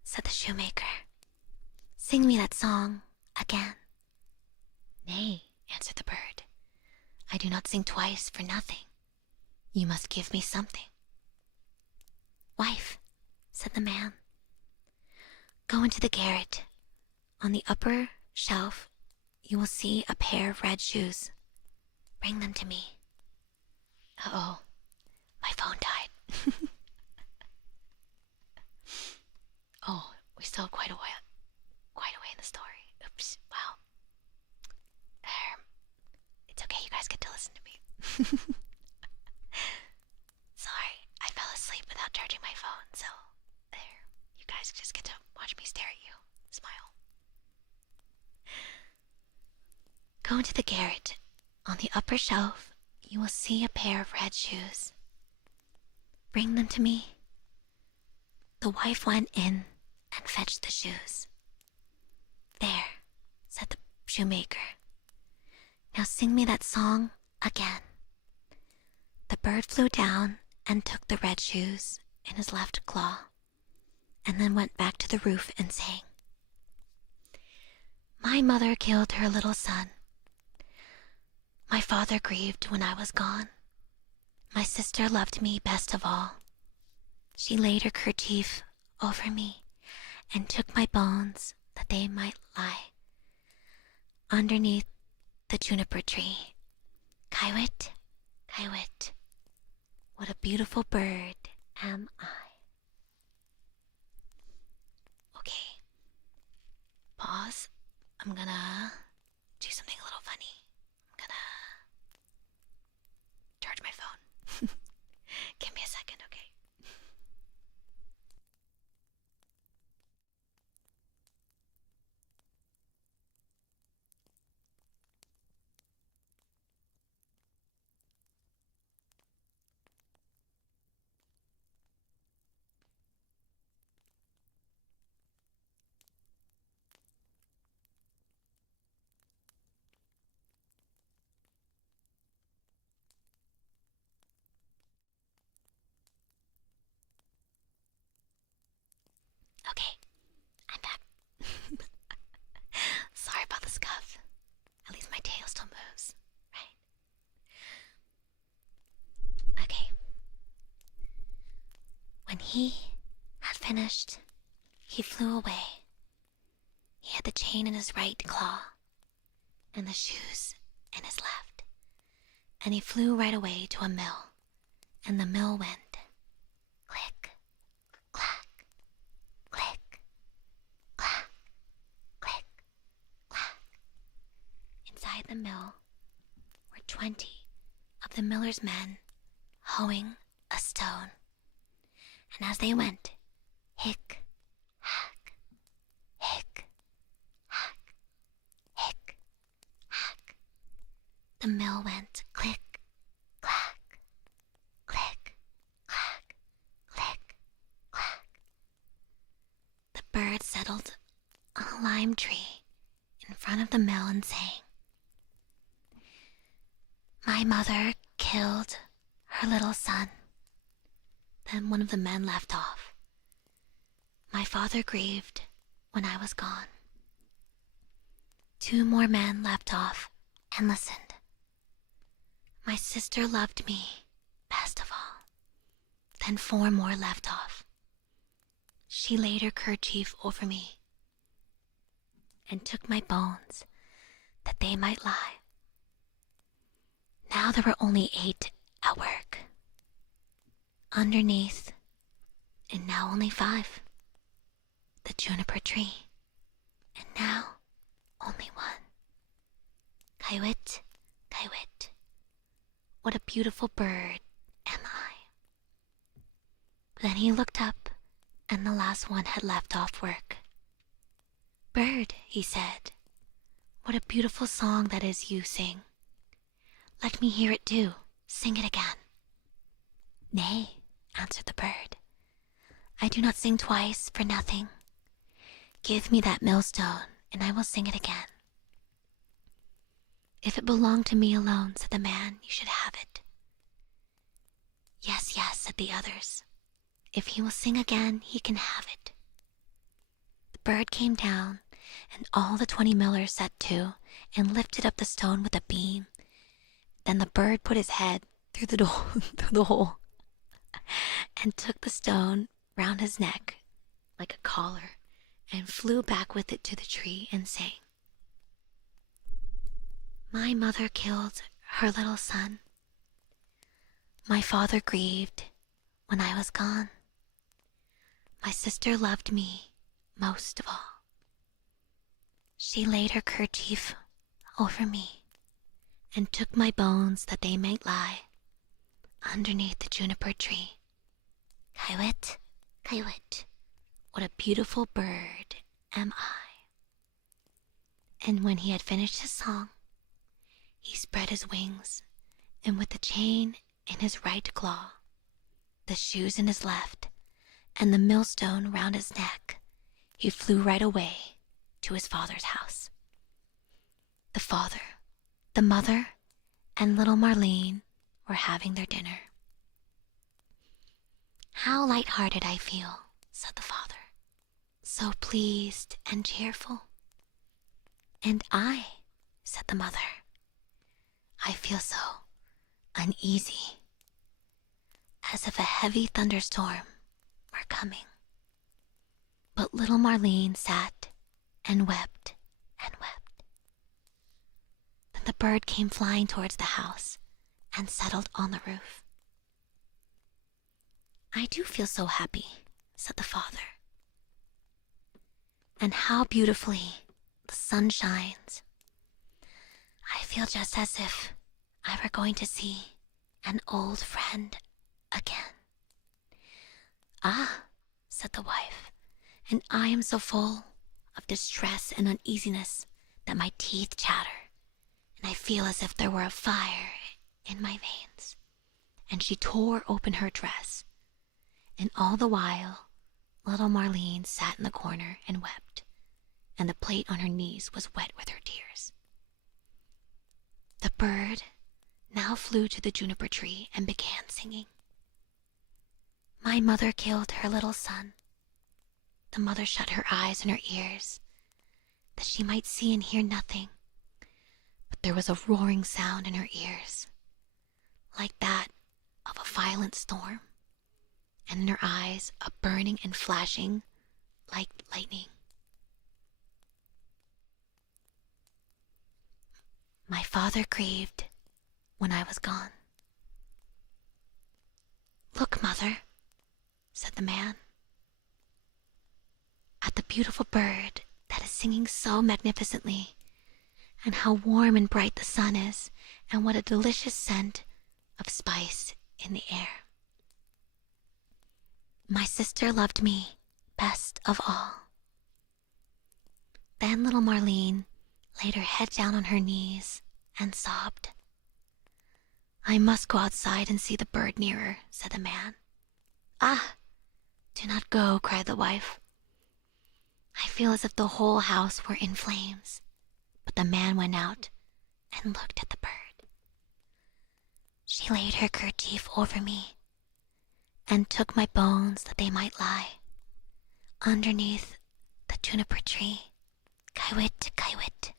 said the shoemaker, "sing me that song again." "Nay," answered the bird, "I do not sing twice for nothing. You must give me something." "Wife," said the man, "go into the garret. On the upper shelf you will see a pair of red shoes. Bring them to me." Uh-oh, my phone died. Oh, we still have quite a way in the story. Oops, wow. It's okay, you guys get to listen to me. Sorry, I fell asleep without charging my phone, so there. You guys just get to watch me stare at you. Smile. "Go into the garret. On the upper shelf, you will see a pair of red shoes. Bring them to me." The wife went in and fetched the shoes. "There," said the shoemaker. "Now sing me that song again." The bird flew down and took the red shoes in his left claw, and then went back to the roof and sang, "My mother killed her little son. My father grieved when I was gone. My sister loved me best of all. She laid her kerchief over me and took my bones that they might lie underneath the juniper tree. Kaiwit, Kaiwit, what a beautiful bird am I." Okay, pause. I'm gonna do something a little funny. I'm gonna charge my phone. Give me a second, okay? Okay, I'm back. Sorry about the scuff. At least my tail still moves, right? Okay. When he had finished, he flew away. He had the chain in his right claw and the shoes in his left, and he flew right away to a mill, and the mill went click, clack, click, clack, click, clack. Inside the mill were 20 of the miller's men hoeing a millstone. And as they went, hick, hack, hick, hack, hick, hack, the mill went click, clack, click, clack, click, clack. The bird settled on a lime tree in front of the mill and sang. My mother killed her little son. Then one of the men left off. My father grieved when I was gone. 2 more men left off and listened. My sister loved me best of all. Then 4 more left off. She laid her kerchief over me and took my bones that they might lie. Now there were only 8 at work. Underneath, and now only 5, the juniper tree, and now only 1. Kaiwit, Kaiwit, what a beautiful bird am I. Then he looked up, and the last one had left off work. Bird, he said, what a beautiful song that is you sing. Let me hear it too. Sing it again. Nay, answered the bird. I do not sing twice for nothing. Give me that millstone, and I will sing it again. If it belonged to me alone, said the man, you should have it. Yes, yes, said the others. If he will sing again, he can have it. The bird came down, and all the 20 millers set to, and lifted up the stone with a beam. Then the bird put his head through the hole, and took the stone round his neck like a collar, and flew back with it to the tree and sang. My mother killed her little son. My father grieved when I was gone. My sister loved me most of all. She laid her kerchief over me and took my bones that they might lie underneath the juniper tree. Kaiwit, Kaiwit, what a beautiful bird am I. And when he had finished his song, he spread his wings, and with the chain in his right claw, the shoes in his left, and the millstone round his neck, he flew right away to his father's house. The father, the mother, and little Marlene were having their dinner. How light-hearted I feel, said the father, so pleased and cheerful. And I, said the mother, I feel so uneasy, as if a heavy thunderstorm were coming. But little Marlene sat and wept and wept. Then the bird came flying towards the house and settled on the roof. I do feel so happy, said the father. And how beautifully the sun shines. I feel just as if I were going to see an old friend again. Ah, said the wife, and I am so full of distress and uneasiness that my teeth chatter, and I feel as if there were a fire in my veins. And she tore open her dress, and all the while little Marlene sat in the corner and wept, and the plate on her knees was wet with her tears. The bird now flew to the juniper tree and began singing. My mother killed her little son. The mother shut her eyes and her ears, that she might see and hear nothing, but there was a roaring sound in her ears, like that of a violent storm, and in her eyes a burning and flashing like lightning. My father grieved when I was gone. Look, mother, said the man, at the beautiful bird that is singing so magnificently, and how warm and bright the sun is, and what a delicious scent of spice in the air. My sister loved me best of all. Then little Marlene laid her head down on her knees and sobbed. I must go outside and see the bird nearer, said the man. Ah, do not go, cried the wife. I feel as if the whole house were in flames. But the man went out and looked at the bird. She laid her kerchief over me and took my bones that they might lie underneath the juniper tree. Kaiwit, kaiwit,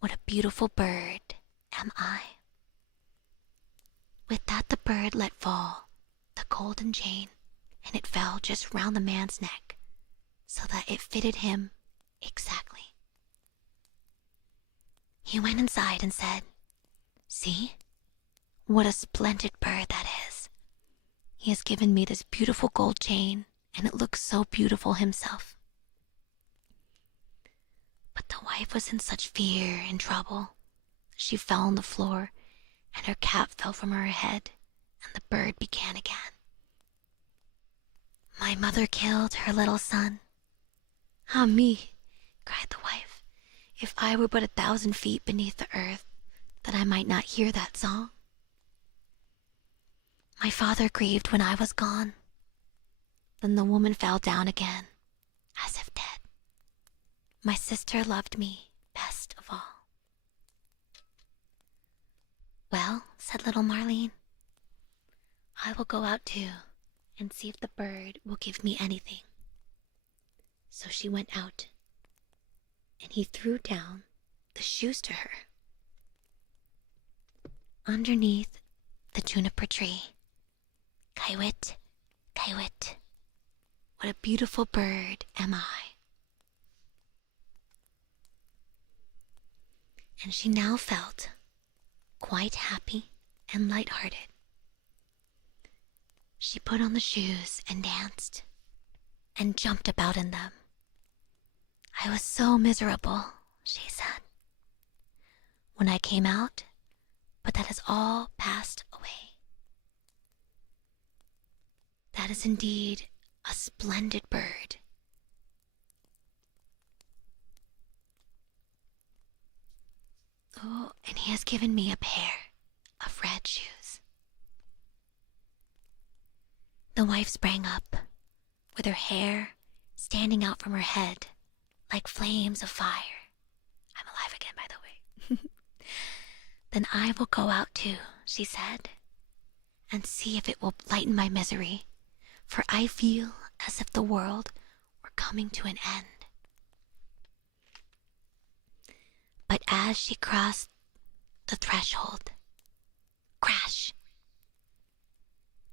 what a beautiful bird am I. With that the bird let fall the golden chain, and it fell just round the man's neck, so that it fitted him exactly. He went inside and said, See, what a splendid bird that is. He has given me this beautiful gold chain, and it looks so beautiful himself. But the wife was in such fear and trouble. She fell on the floor, and her cap fell from her head, and the bird began again. My mother killed her little son. Ah me, cried the wife, if I were but 1,000 feet beneath the earth, that I might not hear that song. My father grieved when I was gone. Then the woman fell down again, as if dead. My sister loved me best of all. Well, said little Marlene, I will go out too and see if the bird will give me anything. So she went out, and he threw down the shoes to her. Underneath the juniper tree, Kaiwit, kaiwit, what a beautiful bird am I. And she now felt quite happy and light-hearted. She put on the shoes and danced and jumped about in them. I was so miserable, she said, when I came out, but that has all passed away. That is indeed a splendid bird. Oh, and he has given me a pair of red shoes. The wife sprang up, with her hair standing out from her head like flames of fire. I'm alive again, by the way. Then I will go out too, she said, and see if it will lighten my misery, for I feel as if the world were coming to an end. But as she crossed the threshold, crash!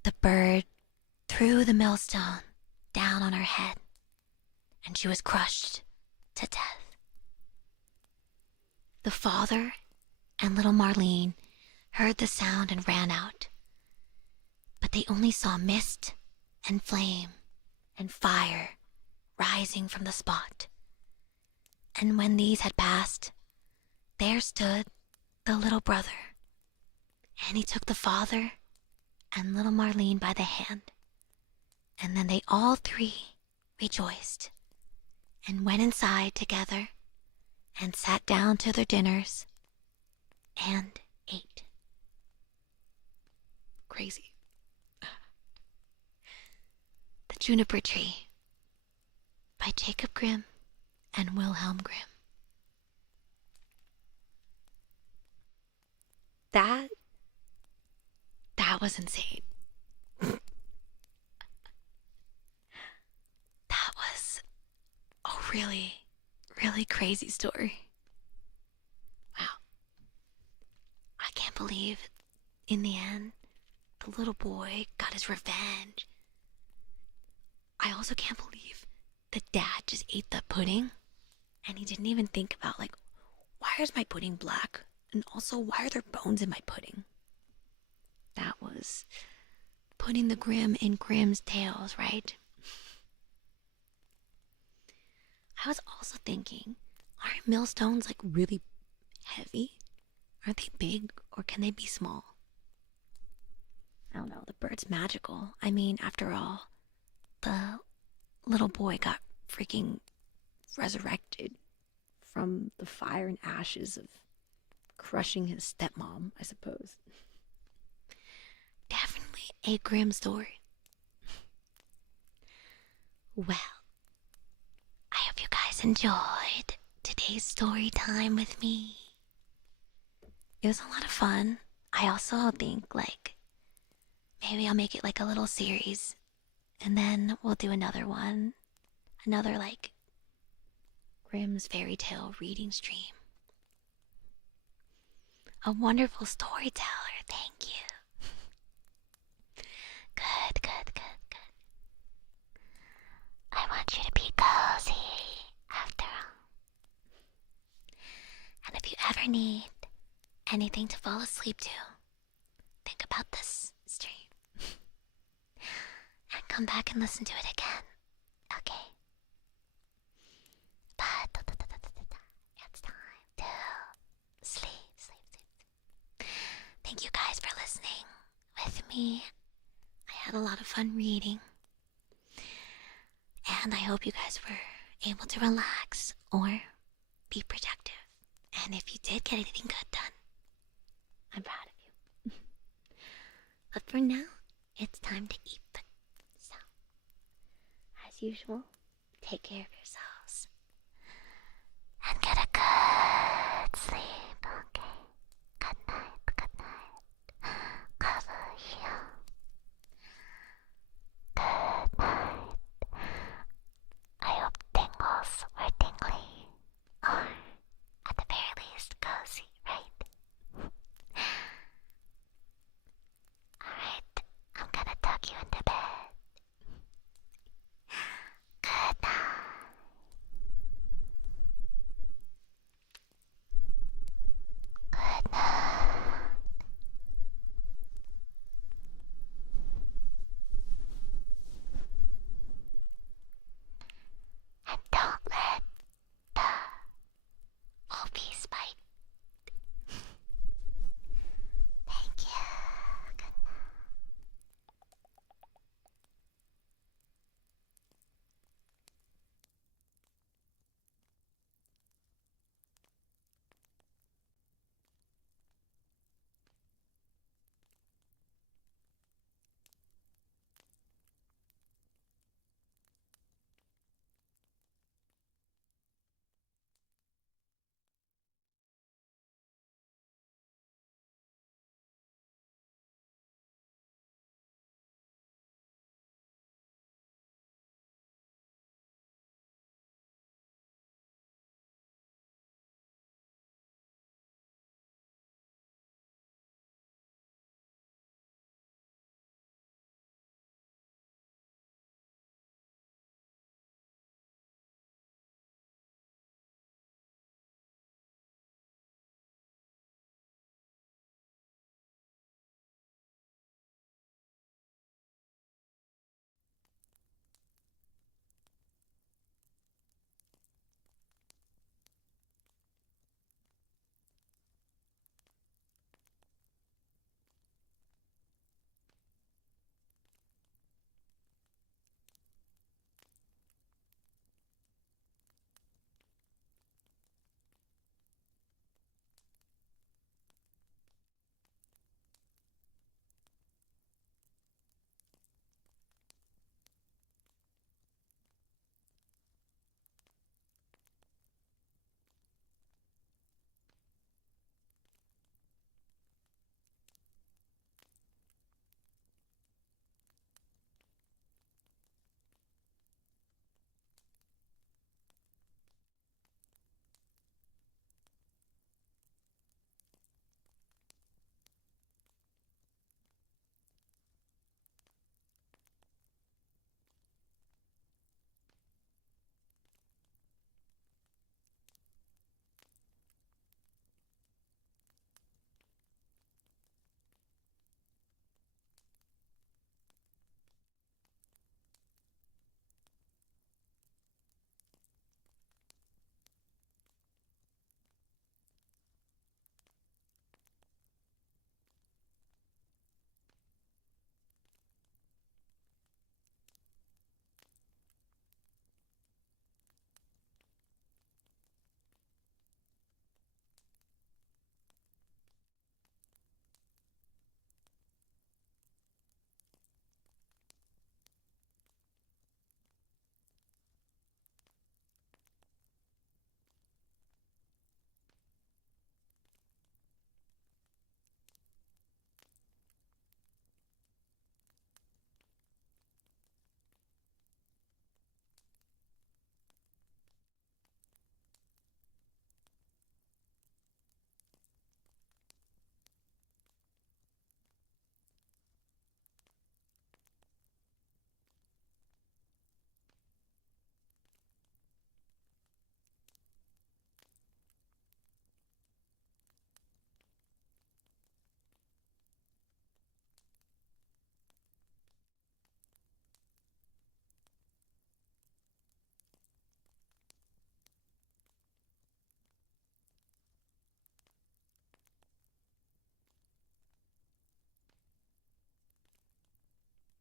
The bird threw the millstone down on her head, and she was crushed to death. The father and little Marlene heard the sound and ran out, but they only saw mist and flame and fire rising from the spot. And when these had passed, there stood the little brother, and he took the father and little Marlene by the hand, and then they all three rejoiced and went inside together and sat down to their dinners and ate. Crazy. The Juniper Tree by Jacob Grimm and Wilhelm Grimm. That was insane. That was a really, really crazy story. Wow. I can't believe in the end the little boy got his revenge. I also can't believe the dad just ate the pudding and he didn't even think about, like, why is my pudding black? And also, why are there bones in my pudding? That was putting the Grimm in Grimm's tales, right? I was also thinking, aren't millstones like really heavy? Aren't they big, or can they be small? I don't know, the bird's magical. I mean, after all, the little boy got freaking resurrected from the fire and ashes of crushing his stepmom, I suppose. Definitely a grim story. Well, I hope you guys enjoyed today's story time with me. It was a lot of fun. I also think, like, maybe I'll make it like a little series, and then we'll do another one. Another, like, Grimm's fairy tale reading stream. A wonderful storyteller, thank you. Good, good, good, good. I want you to be cozy after all. And if you ever need anything to fall asleep to, think about this stream. And come back and listen to it again. Okay? But it's time to sleep. Thank you guys for listening with me. I had a lot of fun reading. And I hope you guys were able to relax or be productive. And if you did get anything good done, I'm proud of you. But for now, it's time to eat. So, as usual, take care of yourself.